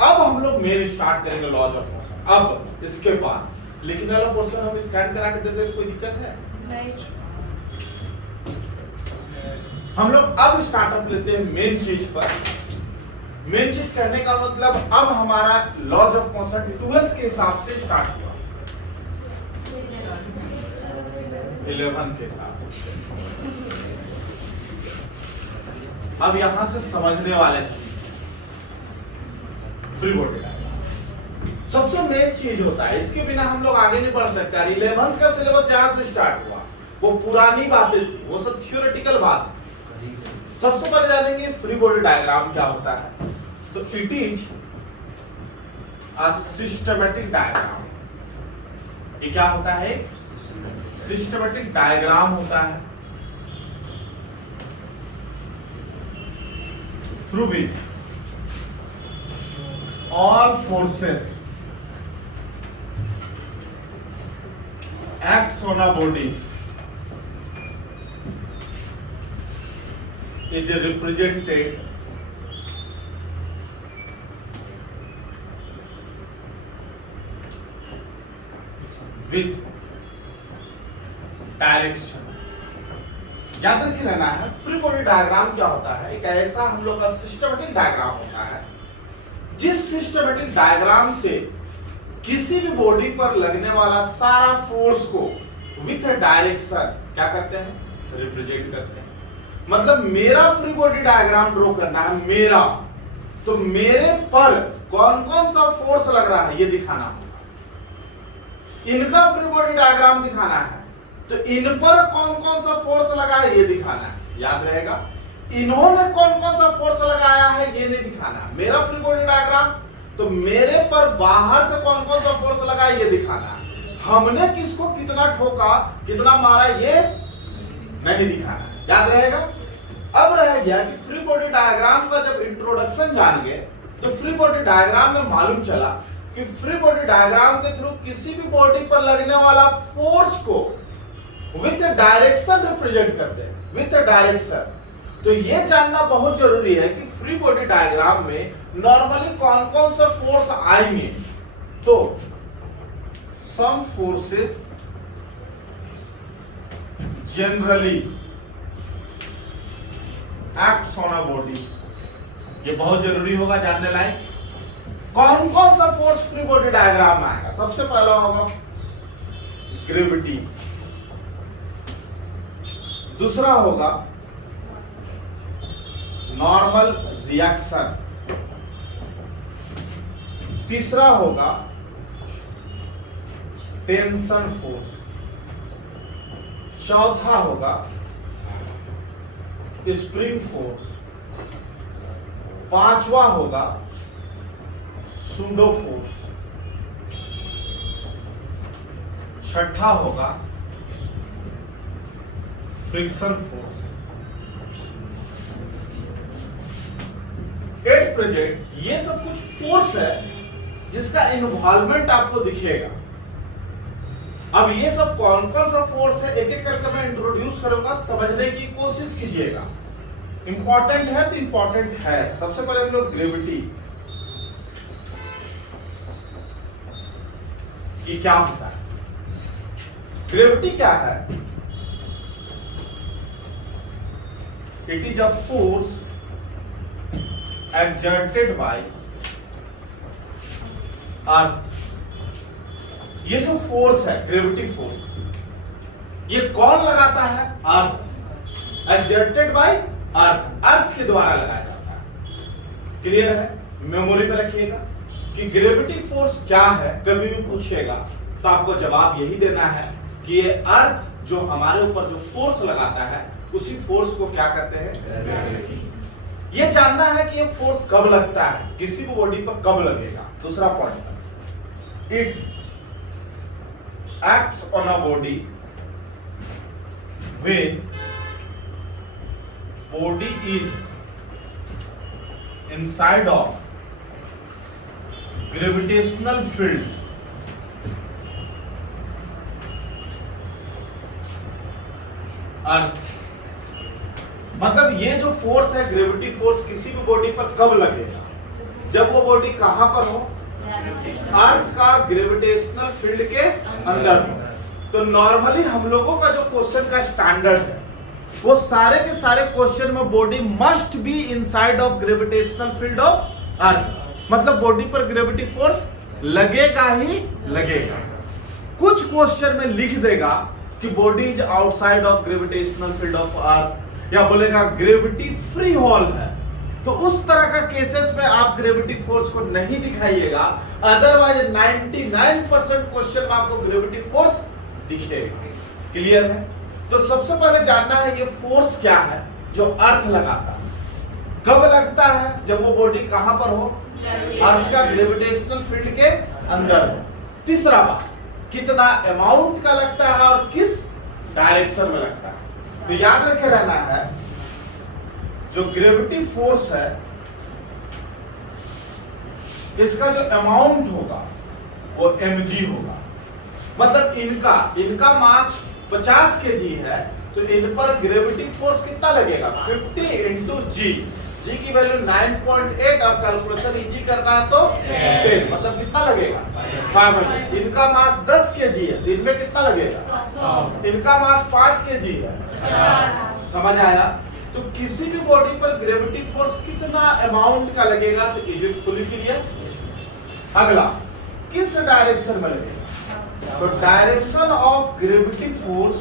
अब हम लोग मेन स्टार्ट करेंगे लॉज ऑफ मोशन। अब इसके बाद लिखने वाला पोर्शन हम स्कैन करा के देते, कोई दिक्कत है नहीं। हम लोग अब स्टार्टअप लेते हैं मेन चीज पर। मेन चीज कहने का मतलब अब हमारा लॉज ऑफ मोशन 12th के हिसाब से स्टार्ट हुआ, 11 के हिसाब। अब यहां से समझने वाले फ्री बॉडी डायग्राम सबसे मेन चीज होता है, इसके बिना हम लोग आगे नहीं बढ़ सकते। 11th का सिलेबस यहां से स्टार्ट हुआ, वो पुरानी बातें थी, वो सब थ्योरेटिकल बात। सबसे पहले जानेंगे फ्री बॉडी डायग्राम क्या होता है। तो it is a systematic diagram. ये क्या होता है, सिस्टमैटिक डायग्राम होता है through which all forces acts on a body is represented with direction। याद रखे रहना है, फ्री बॉडी डायग्राम क्या होता है, एक ऐसा हम लोग का सिस्टमैटिक डायग्राम होता है जिस सिस्टमैटिक डायग्राम से किसी भी बॉडी पर लगने वाला सारा फोर्स को विथ डायरेक्शन क्या करते हैं, रिप्रेजेंट करते हैं। मतलब मेरा फ्री बॉडी डायग्राम ड्रॉ करना है मेरा, तो मेरे पर कौन कौन सा फोर्स लग रहा है ये दिखाना होगा। इनका फ्री बॉडी डायग्राम दिखाना है तो इन पर कौन कौन सा फोर्स लगा है ये दिखाना है, याद रहेगा। इन्होंने कौन कौन सा फोर्स लगाया है ये नहीं दिखाना। मेरा फ्री बॉडी डायग्राम तो मेरे पर बाहर से कौन कौन सा फोर्स लगा है ये दिखाना। हमने किसको कितना ठोका कितना मारा ये नहीं दिखाना, याद रहेगा। अब रह गया कि फ्री बॉडी डायग्राम का जब इंट्रोडक्शन जान गए तो फ्री बॉडी डायग्राम में मालूम चला कि फ्री बॉडी डायग्राम के थ्रू किसी भी बॉडी पर लगने वाला फोर्स को विथ डायरेक्शन रिप्रेजेंट करते हैं, विथ डायरेक्शन। तो ये जानना बहुत जरूरी है कि फ्री बॉडी डायग्राम में नॉर्मली कौन कौन सा फोर्स आएंगे। तो some forces generally acts on a body, ये बहुत जरूरी होगा जानने लायक। कौन कौन सा फोर्स फ्री बॉडी डायग्राम में आएगा, सबसे पहला होगा ग्रेविटी, दूसरा होगा नॉर्मल रिएक्शन, तीसरा होगा टेंशन फोर्स, चौथा होगा स्प्रिंग फोर्स, पांचवा होगा सूडो फोर्स, छठा होगा फ्रिक्शन फोर्स। एट प्रेजेंट ये सब कुछ फोर्स है जिसका इन्वॉल्वमेंट आपको दिखेगा। अब ये सब कौन कौन सा फोर्स है एक एक करके मैं इंट्रोड्यूस करूंगा, समझने की कोशिश कीजिएगा। इंपॉर्टेंट है तो इंपॉर्टेंट है। सबसे पहले हम लोग ग्रेविटी की क्या होता है। ग्रेविटी क्या है? It is a force exerted by अर्थ। ये जो फोर्स है ग्रेविटी फोर्स, ये कौन लगाता है? अर्थ। exerted by अर्थ, अर्थ के द्वारा लगाया जाता है। क्लियर है? मेमोरी में रखिएगा कि ग्रेविटी फोर्स क्या है। कभी भी पूछेगा तो आपको जवाब यही देना है कि ये अर्थ जो हमारे ऊपर जो फोर्स लगाता है उसी फोर्स को क्या कहते हैं? ग्रेविटी। ये जानना है कि ये फोर्स कब लगता है, किसी भी बॉडी पर कब लगेगा। दूसरा point, it acts on a body when body is inside of gravitational field earth. मतलब ये जो फोर्स है ग्रेविटी फोर्स किसी भी बॉडी पर कब लगेगा? जब वो बॉडी कहां पर हो? अर्थ का ग्रेविटेशनल फील्ड के अंदर हो। तो नॉर्मली हम लोगों का जो क्वेश्चन का स्टैंडर्ड है वो सारे के सारे क्वेश्चन में body must be inside of gravitational field of earth. मतलब बॉडी पर ग्रेविटी फोर्स लगेगा ही लगेगा। कुछ क्वेश्चन में लिख देगा कि body is outside of gravitational field of earth, या बोलेगा ग्रेविटी फ्री हॉल है। तो उस तरह का केसेस में आप ग्रेविटी फोर्स को नहीं दिखाइएगा। अदरवाइज 99% क्वेश्चन में आपको ग्रेविटी फोर्स दिखेगा। क्लियर है? तो सबसे पहले जानना है ये फोर्स क्या है जो अर्थ लगाता है। कब लगता है? जब वो बॉडी कहां पर हो? अर्थ का ग्रेविटेशनल फील्ड के अंदर हो। तीसरा बात, कितना अमाउंट का लगता है और किस डायरेक्शन में लगता है। तो याद रखे रहना है जो ग्रेविटी फोर्स है इसका जो अमाउंट होगा वो mg होगा। मतलब इनका मास 50 kg है तो इन पर ग्रेविटी फोर्स कितना लगेगा? 50 इंटू जी। जी की वैल्यू 9.8 और कैलकुलेशन इजी करना है तो 10, मतलब कितना लगेगा? 500। इनका मास 10 kg है तो इनमें कितना लगेगा? 100। इनका मास 5 kg है, 50। समझ आया? तो किसी भी बॉडी पर ग्रेविटी फोर्स कितना अमाउंट का लगेगा? तो इज इट फुली क्लियर? अगला, किस डायरेक्शन में लगेगा? तो direction of gravity force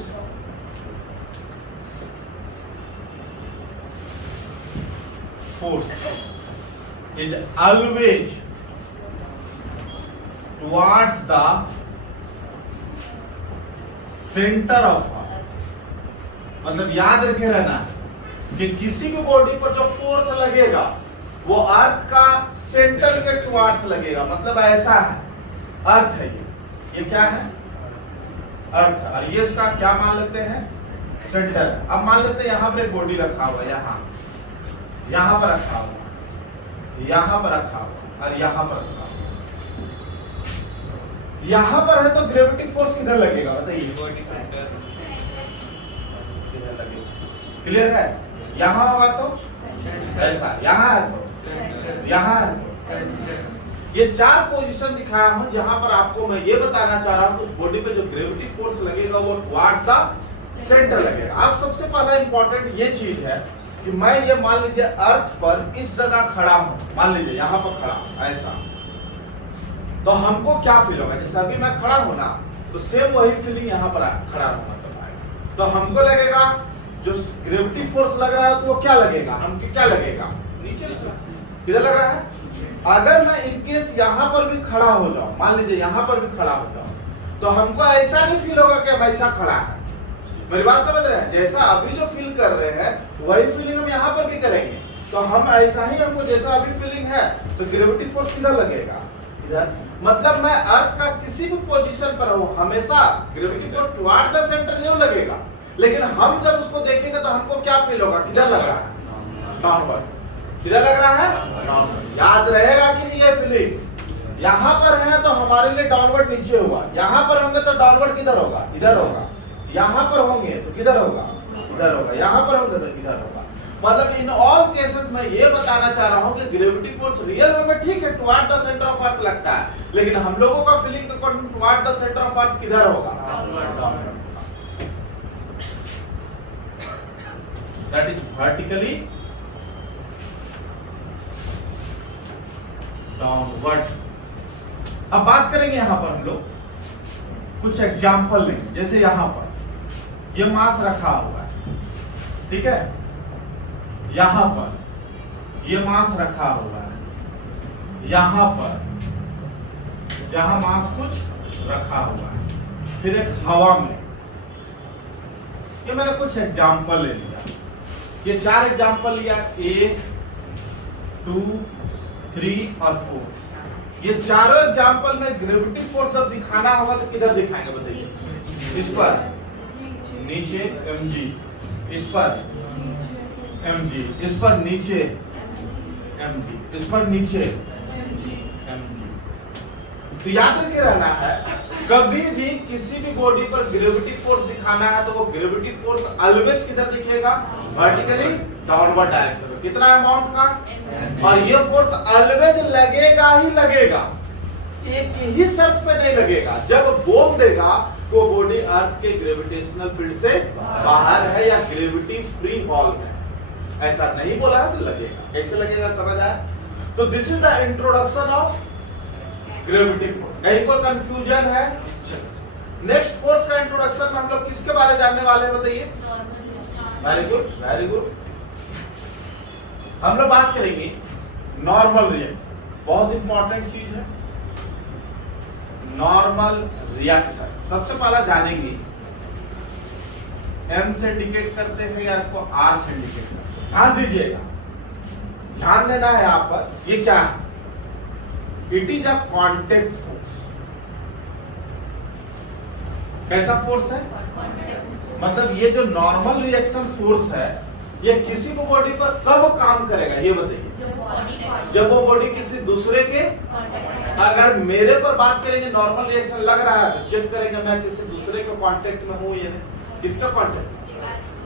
is always towards the center of earth। मतलब याद रखे रहना है कि किसी भी बॉडी पर जो फोर्स लगेगा वो अर्थ का सेंटर के टुवार्ड्स लगेगा। मतलब ऐसा है, अर्थ है ये क्या है? अर्थ है। और ये इसका क्या मान लेते हैं? सेंटर। अब मान लेते हैं यहां पर एक बॉडी रखा हुआ है, यहां पर रखा हुआ, यहां पर रखा हुआ और यहां पर रखा हुआ। यहां पर है तो ग्रेविटी फोर्स किधर लगेगा बताइए? किधर लगेगा? क्लियर है? यहां होगा तो ऐसा, यहां है तो यहां है तो। ये 4 पोजीशन दिखाया हूं जहां पर आपको मैं ये बताना चाह रहा हूं उस बॉडी पे जो ग्रेविटी फोर्स लगेगा वो टुवर्ड्स द सेंटर लगेगा। अब सबसे पहला इंपॉर्टेंट ये चीज है कि मैं ये मान लीजिए अर्थ पर इस जगह खड़ा हूं, मान लीजिए यहां पर खड़ा हूं ऐसा, तो हमको क्या फील होगा? जैसे अभी मैं खड़ा हूं ना तो सेम वही फीलिंग यहां पर खड़ा रहूंगा तो हमको लगेगा जो ग्रेविटी फोर्स लग रहा है तो वो क्या लगेगा? हमको क्या लगेगा? नीचे किधर लग रहा है? अगर मैं इनकेस यहां पर भी खड़ा हो जाऊं, मान लीजिए यहां पर भी खड़ा हो जाऊं, तो हमको ऐसा नहीं फील होगा कि हम ऐसा खड़ा है। मेरी बात समझ रहे हैं? जैसा अभी जो फील कर रहे हैं वही फीलिंग हम यहाँ पर भी करेंगे। तो हम ऐसा ही, हमको जैसा अभी फीलिंग है तो ग्रेविटी फोर्स किधर लगेगा? इधर। मतलब मैं अर्थ का किसी भी पोजीशन पर हूँ हमेशा gravity force toward the centre जरूर लगेगा, लेकिन हम जब उसको देखेंगे तो हमको क्या फील होगा? किधर लग रहा है? डाउनवर्ड। किधर लग रहा है? याद रहेगा कि नहीं ये फीलिंग? यहाँ पर है तो हमारे लिए डाउनवर्ड नीचे हुआ, यहाँ पर होंगे तो डाउनवर्ड किधर होगा, इधर होगा, यहाँ पर होंगे तो किधर होगा, इधर होगा, यहाँ पर होंगे तो इधर होगा। मतलब इन ऑल केसेस में ये बताना चाह रहा हूँ कि ग्रेविटी फोर्स रियल में ठीक है toward the centre of earth लगता है, लेकिन हम लोगों का feeling according toward the centre of earth किधर होगा, दैट इज वर्टिकली डाउनवर्ड। अब बात करेंगे यहां पर हम लोग कुछ एग्जाम्पल लेंगे, जैसे यहां पर ये मास रखा हुआ है, ठीक है, यहां पर ये मास रखा हुआ है, यहां पर जहां मास कुछ रखा हुआ है, फिर एक हवा में, ये मैंने कुछ एग्जाम्पल ले लिया, ये 4 एग्जाम्पल लिया, 1 2 3 और 4। ये चारों एग्जाम्पल में ग्रेविटी फोर्स जब दिखाना होगा तो किधर दिखाएंगे बताइए, इस पर नीचे mg, इस पर mg, इस पर नीचे mg, इस पर नीचे mg। तो याद रखे रहना है, कभी भी किसी भी बॉडी पर ग्रेविटी फोर्स दिखाना है तो वो ग्रेविटी फोर्स ऑलवेज किधर दिखेगा, वर्टिकली डाउनवर्ड डायरेक्शन में। कितना अमाउंट का, और ये फोर्स ऑलवेज लगेगा ही लगेगा, एक ही शर्त पे नहीं लगेगा, जब बोल देगा वो बॉडी अर्थ के ग्रेविटेशनल फील्ड से बाहर है या ग्रेविटी फ्री हॉल में, ऐसा नहीं बोला है तो लगेगा। कैसे लगेगा समझ आया? तो this is the introduction of gravity force. कहीं कोई कंफ्यूजन है? नेक्स्ट फोर्स का इंट्रोडक्शन में हम लोग किसके बारे में जानने वाले हैं बताइए? Very good, very good. हम लोग बात करेंगे नॉर्मल रिएक्शन, बहुत इंपॉर्टेंट चीज है नॉर्मल रिएक्शन। सबसे पहला जानेंगे एम से इंडिकेट करते हैं या इसको आर से इंडिकेट करते हैं। ध्यान दीजिएगा, ध्यान देना है यहाँ पर, ये क्या है? It is a contact force. कैसा फोर्स है? मतलब ये जो नॉर्मल रिएक्शन फोर्स है ये किसी भी बॉडी पर कब काम करेगा ये बताइए? जब वो बॉडी किसी दूसरे के, अगर मेरे पर बात करेंगे नॉर्मल रिएक्शन लग रहा है तो चेक करेंगे मैं किसी दूसरे के कांटेक्ट में हूं या नहीं। किसका कांटेक्ट?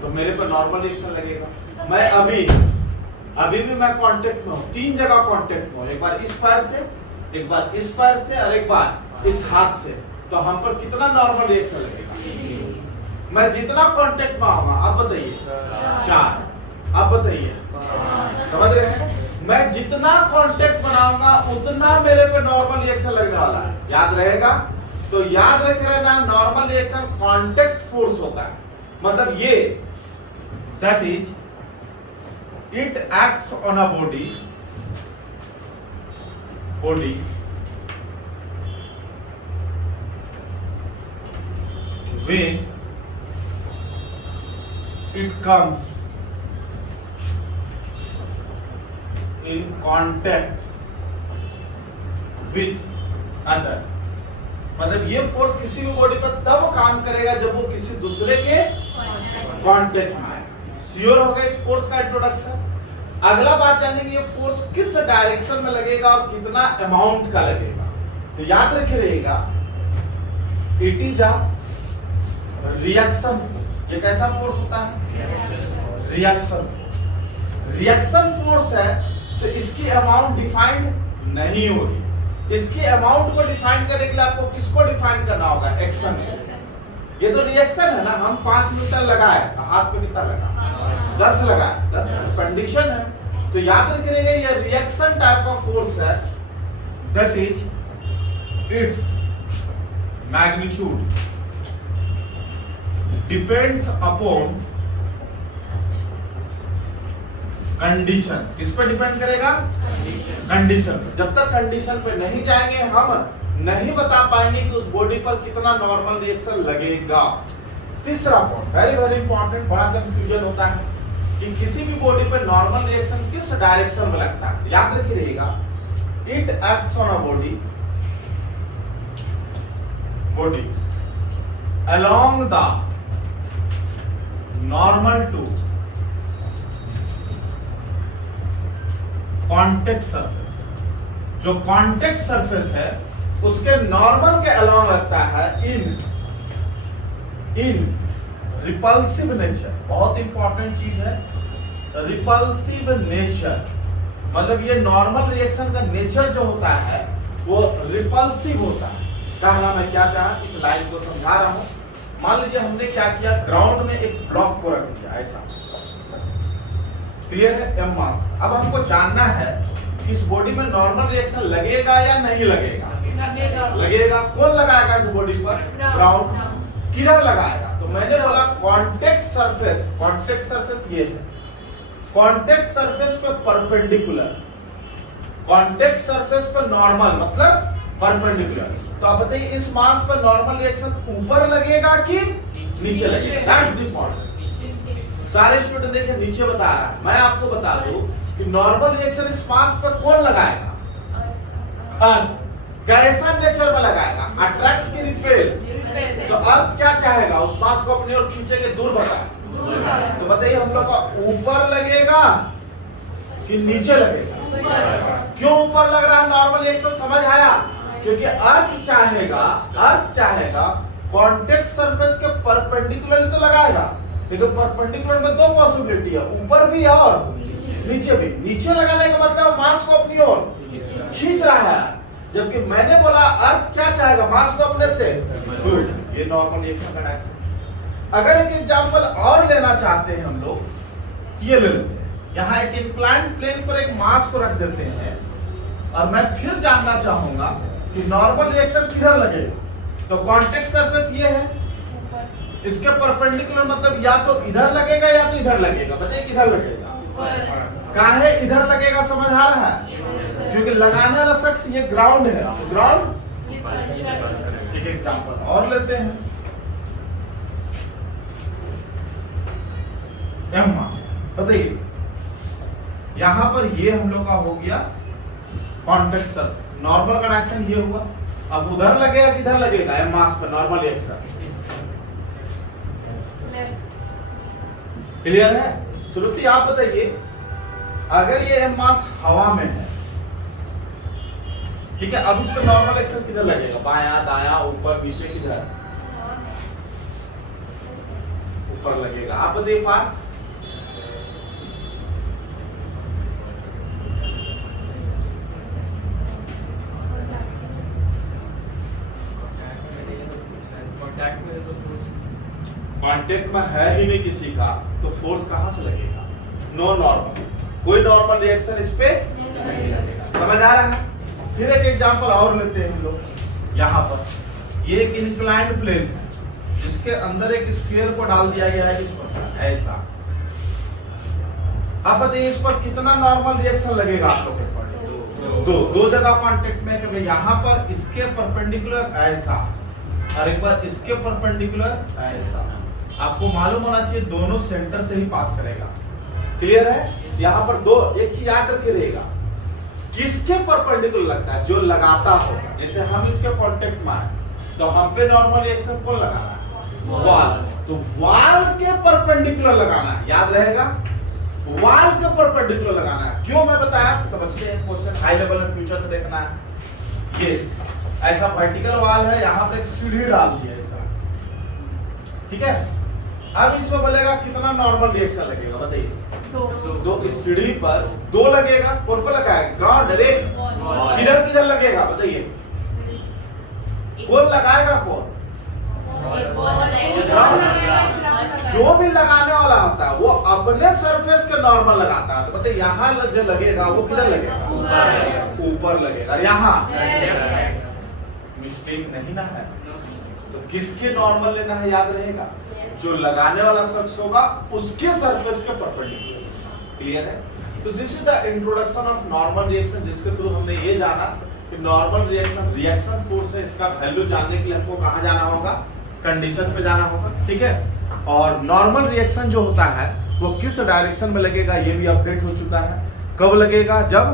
तो मेरे पर नॉर्मल रिएक्शन लगेगा। मैं अभी भी मैं कांटेक्ट में हूं, 3 जगह कांटेक्ट में हूं, एक बार इस पैर से, एक बार इस पैर से और एक बार इस हाथ से, तो हम पर कितना नॉर्मल रिएक्शन लगेगा? मैं जितना कांटेक्ट में आऊंगा, अब बताइए 4, अब बताइए, समझ रहे हैं? मैं जितना कांटेक्ट बनाऊंगा उतना मेरे पे नॉर्मल रिएक्शन लगने वाला है, याद रहेगा? तो याद रख रहना, नॉर्मल रिएक्शन कांटेक्ट फोर्स होता है। मतलब ये that is it acts on a body when it comes in contact with other। मतलब ये फोर्स किसी भी बॉडी पर तब काम करेगा जब वो किसी दूसरे के कांटेक्ट में आए। श्योर हो गया इस फोर्स का इंट्रोडक्शन। अगला बात जानेंगे ये फोर्स किस डायरेक्शन में लगेगा और कितना अमाउंट का लगेगा। तो याद रखे रहेगा, it is a reaction force. ये कैसा फोर्स होता है? रिएक्शन फोर्स है तो इसकी अमाउंट डिफाइंड नहीं होगी। इसकी अमाउंट को डिफाइन करने के लिए आपको किसको डिफाइन करना होगा? एक्शन। ये तो रिएक्शन है ना, हम 5 न्यूटन लगाए तो हाथ पे कितना लगा? 10 लगाए, 10 कंडीशन है। तो याद रखिएगा ये रिएक्शन टाइप का फोर्स है, that is its magnitude depends upon condition. किस पर डिपेंड करेगा? कंडीशन। जब तक कंडीशन पे नहीं जाएंगे हम नहीं बता पाएंगे कि उस बॉडी पर कितना नॉर्मल रिएक्शन लगेगा। तीसरा पॉइंट वेरी वेरी इंपॉर्टेंट, बड़ा कंफ्यूजन होता है कि किसी भी बॉडी पर नॉर्मल रिएक्शन किस डायरेक्शन में लगता है। याद रखिएगा, it acts on a body along the normal to contact surface। जो कांटेक्ट सरफेस है उसके नॉर्मल के अलावा लगता है इन रिपल्सिव नेचर। बहुत इंपॉर्टेंट चीज है रिपल्सिव नेचर, मतलब ये नॉर्मल रिएक्शन का नेचर जो होता है वो रिपल्सिव होता है। कहना मैं क्या चाहा, इस लाइन को समझा रहा हूं। मान लीजिए हमने क्या किया, ग्राउंड में एक ब्लॉक को रख दिया ऐसा, क्लियर है, एम मास। अब हमको जानना है कि इस बॉडी में नॉर्मल रिएक्शन लगेगा या नहीं लगेगा। लगेगा। कौन लगाएगा इस बॉडी पर? ग्राउंड। किधर लगाएगा? तो मैंने बोला कांटेक्ट सरफेस ये है, कांटेक्ट सरफेस पे परपेंडिकुलर, कांटेक्ट सरफेस पे नॉर्मल मतलब परपेंडिकुलर। तो आप बताइए इस मास पर नॉर्मल रिएक्शन ऊपर लगेगा कि नीचे लगेगा? That's the point. सारे स्टूडेंट देखिए नीचे बता रहा है, मैं आपको बता दूं कि नॉर्मल रिएक्शन इस मास पर कौन लगाएगा? अर्थ। कैसा नेचर में लगाएगा? अट्रैक्ट की रिपेल। तो अर्थ क्या चाहेगा? उस मास को अपनी ओर खींचेंगे, दूर भगाए। तो बताइए हम लोग का ऊपर लगेगा कि नीचे लगेगा? क्यों ऊपर लग रहा है? नॉर्मल रिएक्शन समझ आया? क्योंकि अर्थ चाहेगा कांटेक्ट सरफेस के परपेंडिकुलरली तो लगाएगा, लेकिन परपेंडिकुलर में दो पॉसिबिलिटी है, ऊपर भी और नीचे भी। नीचे लगाने का मतलब मास को अपनी ओर खींच रहा है, जबकि मैंने बोला अर्थ क्या चाहेगा? मास को अपने से दूर। ये नॉर्मल रिएक्शन का डायरेक्शन। अगर एक एग्जांपल और लेना चाहते हैं हम लोग, ये ले लेते हैं। यहाँ एक इंक्लाइंड प्लेन पर एक मास को रख देते हैं और मैं फिर जानना चाहूंगा कि नॉर्मल रिएक्शन किधर लगेगा। तो कांटेक्ट सरफेस ये है, इसके परपेंडिकुलर मतलब या तो इधर लगेगा या तो इधर लगेगा। बताइए किधर लगेगा? काहे इधर लगेगा? समझ आ रहा है? क्योंकि लगाने वाला शख्स ये ग्राउंड है, ग्राउंड। एक एग्जांपल और लेते हैं, एम मास। बताइए यहां पर ये हम लोग का हो गया कांटेक्ट सरफेस, नॉर्मल का डायरेक्शन ये हुआ। अब उधर लगेगा किधर लगेगा? एम मास पर नॉर्मल रिएक्शन। क्लियर है? श्रुति आप बताइए, अगर ये एम मास हवा में है, ठीक है, अब इस पर नॉर्मल एक्शन किधर लगेगा? बायां, दायां, ऊपर, नीचे, किधर? ऊपर लगेगा। आप बताइए पार्थ। कांटेक्ट में है ही नहीं किसी का, तो फोर्स कहां से लगेगा? नो नॉर्मल, कोई नॉर्मल रिएक्शन इस पे नहीं लगेगा। समझ आ रहा है? फिर एक एग्जांपल और लेते हैं हम लोग। यहाँ पर ये एक इंक्लाइंड प्लेन है जिसके अंदर एक स्फीयर को डाल दिया गया है इस प्रकार ऐसा। आप बताइए इस पर कितना नॉर्मल रिएक्शन लगेगा आप लोग के पर? दो जगह कांटेक्ट में, यहाँ पर इसके परपेंडिकुलर ऐसा और एक बार इसके परपेंडिकुलर ऐसा। आपको मालूम होना चाहिए दोनों सेंटर से ही पास करेगा। क्लियर है? यहाँ पर दो, एक चीज याद रखे रहेगा, किसके परपेंडिकुलर लगता है? जो लगाता होगा। जैसे हम इसके कांटेक्ट में आए तो हम पे नॉर्मल रिएक्शन कौन लगा रहा है? वॉल। तो वॉल के परपेंडिकुलर लगाना है, याद रहेगा? वॉल के परपेंडिकुलर लगाना है। क्यों मैं बताया? समझते हैं, क्वेश्चन हाई लेवल में फ्यूचर में देखना है। ये ऐसा वर्टिकल वॉल है, यहाँ पर एक सीढ़ी डाल दी है ऐसा, ठीक है। अब इसमें बोलेगा कितना नॉर्मल रिएक्शन लगेगा? बताइए। दो। इस सीढ़ी पर दो लगेगा। कौन को लगाएगा? Ground direct. किधर किधर लगेगा? बताइए। कौन लगाएगा? कौन? जो भी लगाने वाला होता है वो अपने सरफेस के नॉर्मल लगाता है। तो बताइए यहाँ जो लगेगा वो किधर लगेगा? ऊपर लगेगा। यहाँ मिस्टेक नहीं ना है। तो किसके नॉर्मल लेना है? याद रहेगा जो लगाने वाला शख्स होगा उसके सरफेस के परपेंडिकुलर। क्लियर है? तो this is the introduction of normal reaction, जिसके थ्रू हमने ये जाना कि नॉर्मल रिएक्शन फोर्स है, इसका वैल्यू जानने के लिए हमको कहाँ जाना होगा? कंडीशन पे जाना होगा, ठीक है। और नॉर्मल रिएक्शन जो होता है वो किस डायरेक्शन में लगेगा ये भी अपडेट हो चुका है। कब लगेगा? जब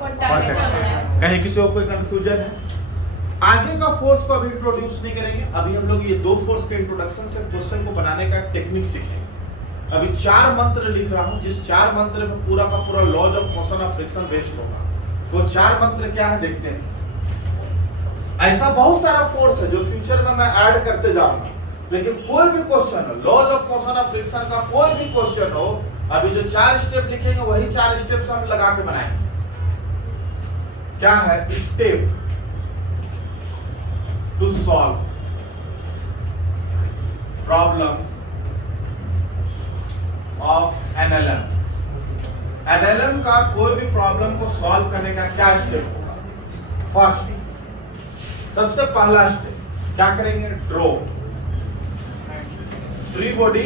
कांटेक्ट। कहीं किसी को कोई कंफ्यूजन है? आगे का फोर्स को अभी इंट्रोड्यूस नहीं करेंगे। अभी हम लोग ये दो फोर्स के इंट्रोडक्शन से क्वेश्चन को बनाने का टेक्निक सीखेंगे। अभी 4 मंत्र लिख रहा हूं, जिस 4 मंत्र में पूरा का पूरा laws of motion of friction based होगा। वो 4 मंत्र क्या है देखते हैं। ऐसा बहुत सारा फोर्स है जो फ्यूचर में मैं ऐड करते जाऊंगा, लेकिन कोई भी क्वेश्चन हो, laws of motion of friction का कोई भी क्वेश्चन हो, अभी जो 4 स्टेप लिखेंगे वही 4 स्टेप से हम लगा के बनाएंगे। क्या है? Step to solve problems of NLM. NLM का कोई भी प्रॉब्लम को सॉल्व करने का क्या स्टेप होगा? फर्स्ट, सबसे पहला स्टेप क्या करेंगे? Draw free body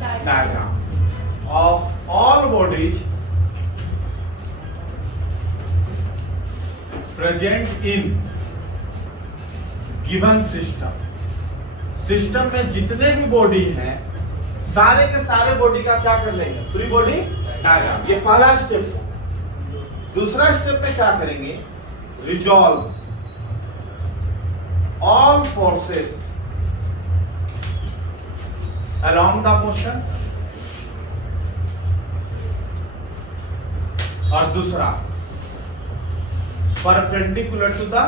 diagram of all bodies present in given system. System में जितने भी बॉडी हैं सारे के सारे बॉडी का क्या कर लेंगे? Free body diagram. ये पहला स्टेप है। दूसरा स्टेप में क्या करेंगे? Resolve all forces along the motion। और दूसरा परपेंडिकुलर टू द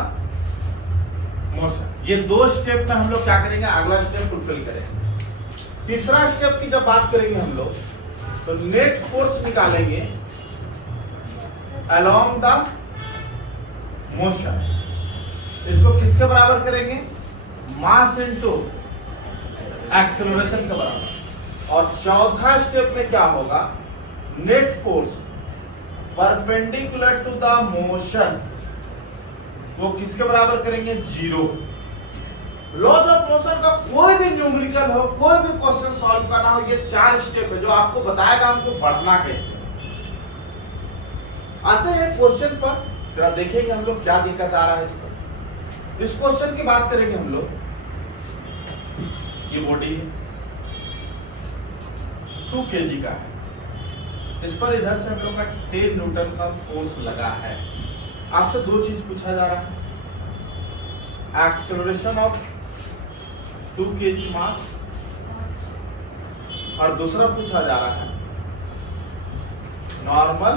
मोशन। ये 2 स्टेप में हम लोग क्या करेंगे? अगला स्टेप फुलफिल करेंगे। तीसरा स्टेप की जब बात करेंगे हम लोग, तो नेट फोर्स निकालेंगे along द मोशन। इसको किसके बराबर करेंगे? मास इनटू एक्सेलरेशन के बराबर। और चौथा स्टेप में क्या होगा? Net force perpendicular to the motion, वो किसके बराबर करेंगे? 0। लॉज ऑफ मोशन का कोई भी न्यूमेरिकल हो, कोई भी क्वेश्चन सॉल्व करना हो, ये 4 स्टेप है जो आपको बताएगा हमको बढ़ना कैसे। आते हैं क्वेश्चन पर, जरा देखेंगे हम लोग क्या दिक्कत आ रहा है इस पर। इस क्वेश्चन की बात करेंगे हम लोग। ये बॉडी 2 kg का है, इस पर इधर से हम लोग का 10 न्यूटन का फोर्स लगा है। आपसे 2 चीज पूछा जा रहा है, एक्सेलरेशन ऑफ 2 kg मास, और दूसरा पूछा जा रहा है normal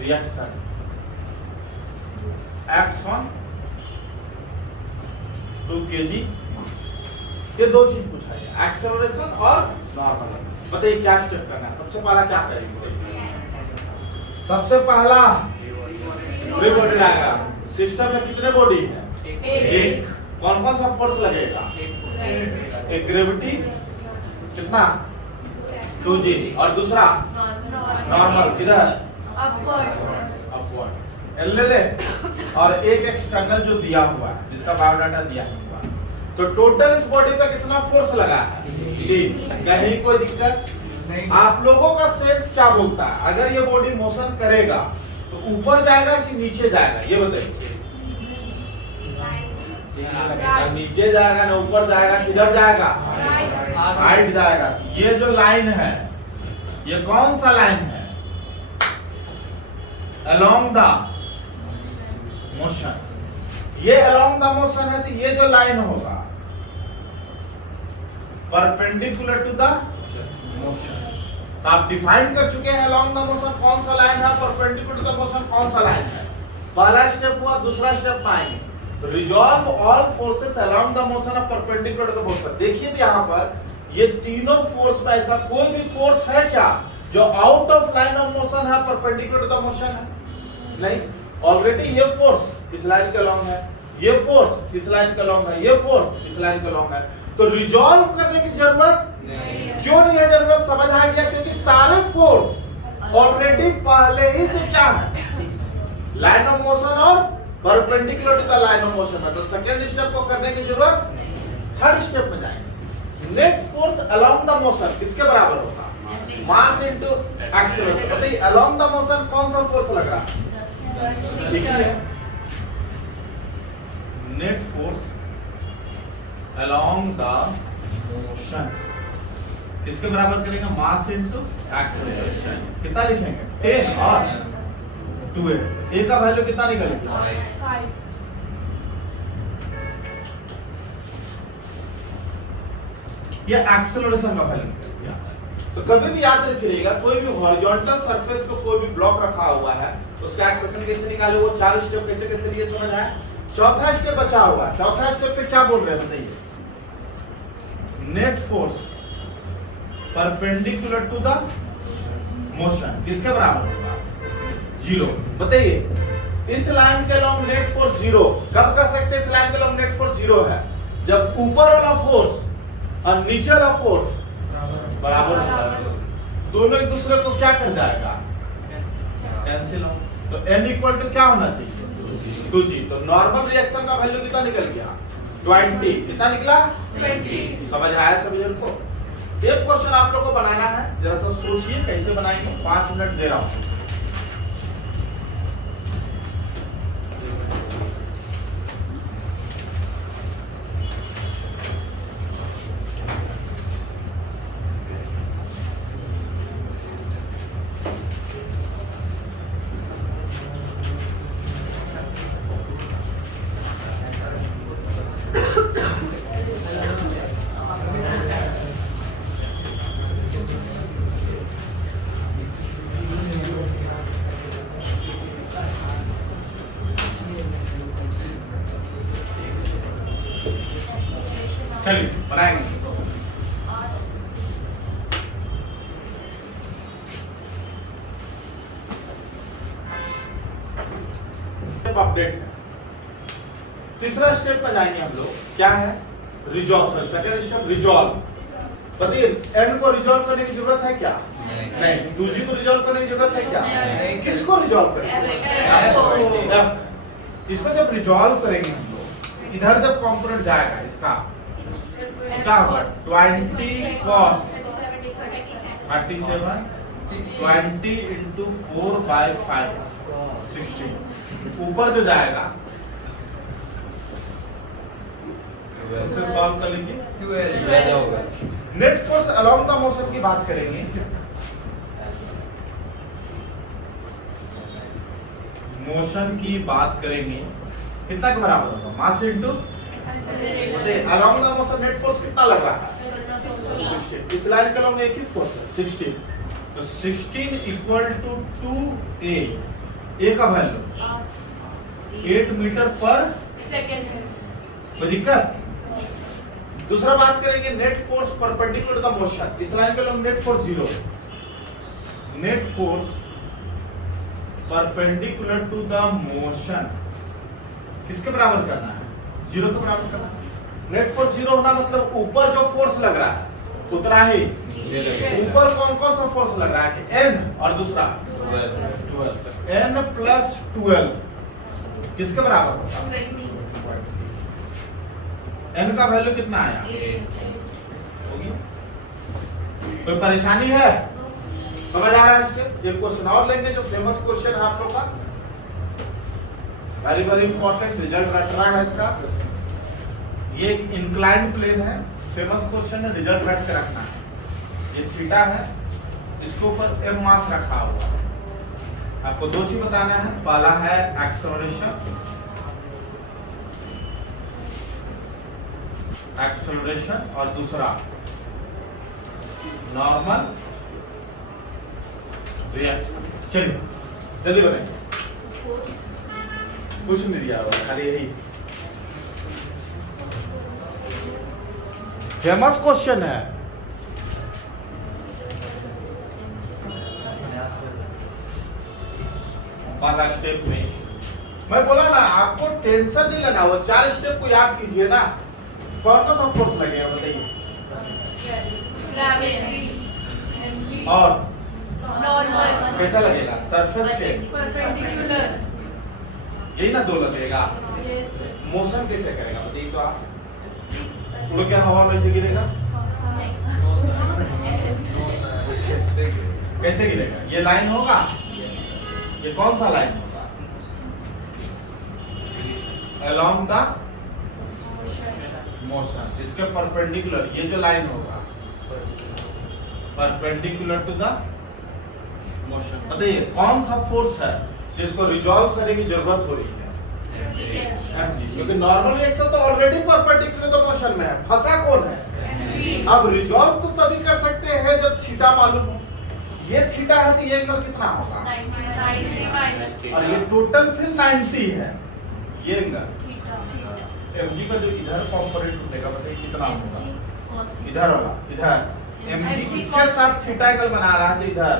reaction x on 2 kg। ये 2 चीज पूछा है, एक्सेलरेशन और नॉर्मल। बताइए क्या स्टेप करना है? सबसे पहला क्या करेंगे? सबसे पहला फ्री बॉडी डायग्राम। सिस्टम में कितने बॉडी है? एक। कौन कौन सा फोर्स लगेगा? एक ग्रेविटी कितना? 2g, और दूसरा नॉर्मल किधर? अपवर्ड। ले ले। और एक एक्सटर्नल जो दिया हुआ है, जिसका बायोडाटा दिया हुआ है। तो टोटल इस बॉडी पे कितना फोर्स लगा है? 3। कहीं कोई दिक्कत? आप लोगों का सेंस क्या बोलता है? अगर ये बॉडी मोशन करेगा तो ऊपर जाएगा कि नीचे जाएगा? ये बताइए। नीचे जाएगा ना ऊपर जाएगा? किधर जाएगा? राइट जाएगा। ये जो लाइन है, ये कौन सा लाइन है? Along the motion. ये अलोंग द मोशन है, तो ये जो लाइन होगा परपेंडिकुलर टू द मोशन। तो आप डिफाइन कर चुके हैं अलोंग द मोशन कौन सा लाइन है, परपेंडिकुलर टू द मोशन कौन सा लाइन है। पहला स्टेप हुआ। दूसरा स्टेप में आएंगे तो resolve all forces along the motion of perpendicular to the motion. देखिए यहाँ पर ये तीनों फोर्स में ऐसा कोई भी फोर्स है क्या जो out of line of motion है, परपेंडिकुलर टू द मोशन है? नहीं। ऑलरेडी ये फोर्स इस लाइन के अलोंग है, ये फोर्स इस लाइन के अलोंग है, ये फोर्स इस लाइन के अलोंग है। तो रिजॉल्व करने की जरूरत नहीं। क्यों नहीं है जरूरत? समझ आ गया, क्योंकि सारे फोर्स ऑलरेडी पहले ही से क्या है? लाइन ऑफ मोशन और perpendicular to the line of motion है। तो सेकंड स्टेप को करने की जरूरत। थर्ड स्टेप में जाएंगे। Net force along the motion किसके बराबर होगा? मास इनटू एक्सेलरेशन। बताइए अलोंग द मोशन कौन सा फोर्स लग रहा है? देखिए net force along the motion इसके बराबर करेंगे मास इनटू एक्सेलरेशन। कितना लिखेंगे? 10 और 2a। a का वैल्यू कितना निकलेगा? 5। ये एक्सेलरेशन का वैल्यू निकल गया। तो कभी भी याद रखिएगा, कोई भी हॉरिजॉन्टल सरफेस पे कोई भी ब्लॉक रखा हुआ है उसका एक्सेशन कैसे निकाले, वो 4 स्टेप कैसे कैसे लिए समझ आया। चौथा स्टेप बचा हुआ है। चौथा स्टेप पे क्या बोल रहे हैं बताइए। Net force perpendicular to the motion किसके बराबर होगा, 0। बताइए इस लाइन के लॉन्ग नेट फोर्स 0। कब कह सकते हैं इस लाइन के लॉन्ग नेट फोर्स 0 है, जब ऊपर वाला फोर्स और नीचे वाला फोर्स बराबर होगा, दोनों एक दूसरे को क्या कर जाएगा, कैंसिल हो। तो n इक्वल टू क्या होना चाहिए, 2g। तो नॉर्मल रिएक्शन का वैल्यू कितना निकल गया, 20। कितना निकला, 20। समझ आया सभी जन को। एक क्वेश्चन आप लोगों को बनाना है, जरा सा सोचिए कैसे बनाएंगे। 5 मिनट दे रहा हूं। चलिए बनाएंगे। अपडेट है। तीसरा स्टेप पर जाएंगे हम लोग, क्या है, रिजॉल्व। Second step resolve. बताइए n को रिजॉल्व करने की जरूरत है क्या, नहीं। 2g को रिजॉल्व करने की जरूरत है क्या, किसको रिजॉल्व करेंगे, f। इसको जब रिजॉल्व करेंगे हम लोग, इधर जब कंपोनेंट जाएगा इसका क्या होगा, 20 cos 37 20 into 4/5 16। ऊपर जो जाएगा उससे सॉल्व कर लीजिए। 12 होगा। Net force along the motion की बात करेंगे। मोशन की बात करेंगे, कितना के बराबर होगा, mass into along the motion net force कितना लग रहा है, 16। इस लाइन के अलोंग एक ही फोर्स है 16। तो 16 इक्वल टू 2a। a का वैल्यू 8 मीटर पर सेकंड। कोई दिक्कत। दूसरा बात करेंगे net force perpendicular the motion. इस लाइन के along net force 0। Net force perpendicular to the motion किसके बराबर करना है, 0 के बराबर करना है। नेट फोर्स 0 होना मतलब ऊपर जो फोर्स लग रहा है उतना ही। ऊपर कौन कौन सा फोर्स लग रहा है कि n और दूसरा 12। n प्लस 12 किसके बराबर होगा, n का वैल्यू कितना आया, होगी। कोई परेशानी है, समझ आ रहा है इसके। एक क्वेश्चन और लेंगे जो फेमस क्वेश्चन है आप लोग का, वेरी वेरी इंपॉर्टेंट, रिजल्ट रट रहा है इसका। ये एक इंक्लाइंड प्लेन है, फेमस क्वेश्चन है, रिजल्ट रट के रखना है। ये थीटा है, इसके ऊपर m मास रखा हुआ है। आपको दो चीज बताना है, पहला है एक्सेलरेशन और दूसरा नॉर्मल रिएक्शन। चलिए जल्दी बनाइए। कुछ नहीं दिया हुआ, खाली यही फेमस क्वेश्चन है। पहला स्टेप में मैं बोला ना, आपको टेंशन नहीं लेना, वो 4 स्टेप को याद कीजिए ना। कौन कौन सा फोर्स लगेगा बताइए, और कैसा लगेगा, सरफेस के परपेंडिकुलर। यही ना 2 लगेगा। मोशन कैसे करेगा बताइए तो आप, उड़ के हवा में से गिरेगा, कैसे गिरेगा, ये लाइन होगा, ये कौन सा लाइन होगा, along the मोशन, इसके परपेंडिकुलर ये जो लाइन होगा परपेंडिकुलर टू द मोशन। बताइए कौन सा फोर्स है जिसको रिजॉल्व करने की जरूरत हो रही है, mg। क्योंकि नॉर्मल रिएक्शन तो already perpendicular to the motion में है, फंसा कौन है। अब रिजॉल्व तो तभी कर सकते सकते हैं जब थीटा मालूम हो। ये थीटा है तो ये एंगल कितना होगा 90 और ये टोटल फिर 90 है। ये एंगल थीटा mg का जो इधर कंपोनेंट उठेगा बताइए कितना होगा mg cos थीटा इधर वाला इधर mg किसके साथ थीटा एंगल बना रहा है तो इधर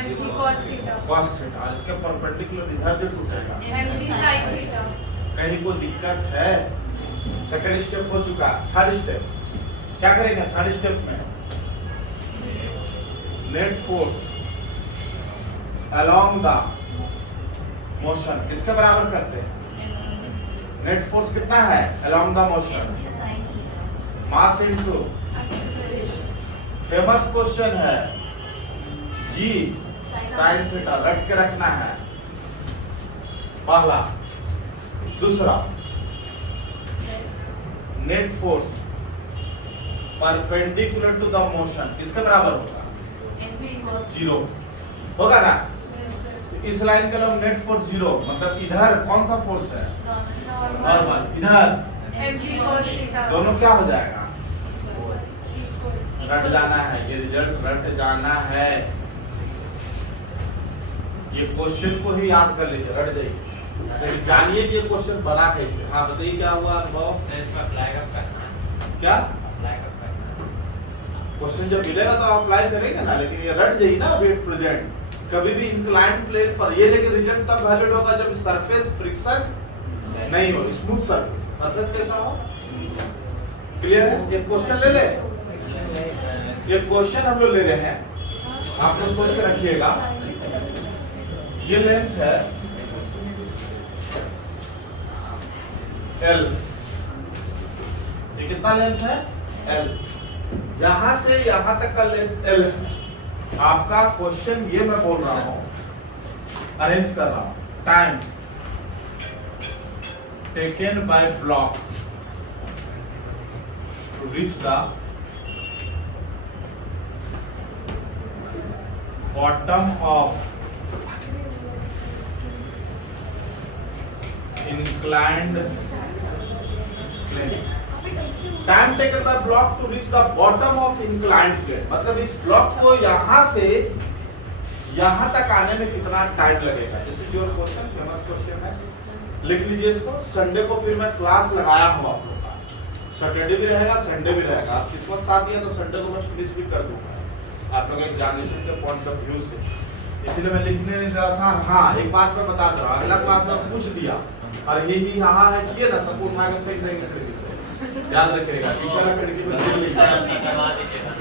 mg cos theta cos theta और इसके परपेंडिकुलर इधर जो टूटेगा mg sin थीटा कहीं कोई दिक्कत है। सेकंड स्टेप हो चुका। थर्ड स्टेप क्या करेंगे? थर्ड स्टेप में net force along the motion किसके बराबर करते हैं? नेट फोर्स कितना है along the motion? mg sin theta mass into acceleration famous question है जी साइन थीटा रट के रखना है पहला। दूसरा net force perpendicular to the motion किसके बराबर होगा? mg cos जीरो होगा ना। इस लाइन के लोग नेट फोर्स जीरो मतलब इधर कौन सा फोर्स है? नॉर्मल। इधर mg cos थीटा दोनों क्या हो जाएगा? रट जाना है। ये रिजल्ट रट जाना है। ये क्वेश्चन को ही याद कर लीजिए रट जाइए। लेकिन जानिए कि ये क्वेश्चन बना कैसे। हाँ बताइए क्या हुआ अनुभव? इसको अप्लाई कब करना है? क्या अप्लाई कब करना है? क्वेश्चन जब मिलेगा तो अप्लाई करेंगे ना। लेकिन ये रट जाइए ना वेट प्रेजेंट कभी भी इंक्लाइंड प्लेन पर ये। लेकिन रिजल्ट तब वैलिड होगा जब सरफेस फ्रिक्शन नहीं हो स्मूथ सरफेस। सरफेस कैसा हो? क्लियर है? ये क्वेश्चन ले ले। ये क्वेश्चन हम लोग ले रहे हैं आप लोग सोच के रखिएगा। ये लेंथ है L। ये कितना लेंथ है? L। यहां से यहां तक का लेंथ L है। आपका क्वेश्चन ये मैं बोल रहा हूं अरेंज कर रहा हूं। Time taken by block to reach the bottom of inclined plane। Time taken by block to reach the bottom of inclined plane मतलब इस ब्लॉक को यहां से यहां तक आने में कितना टाइम लगेगा। जैसे योर क्वेश्चन फेमस क्वेश्चन है लिख लीजिए इसको। संडे को फिर मैं क्लास लगाया हूं आप लोग का। सैटरडे भी रहेगा संडे भी रहेगा। आप किस्मत साथ दिया तो संडे को मैं फिनिश भी कर दूंगा आप लोग एग्जामिनेशन के पॉइंट ऑफ व्यू से। इसलिए मैं लिखने नहीं दे रहा था। हाँ एक बात मैं बता दे रहा हूं अगला क्लास में पूछ दिया और ही हाँ है किए ना सपोर्ट मांगे फेंक देंगे खिड़की से। याद रखिएगा शीशा का खिड़की में करवा दीजिए।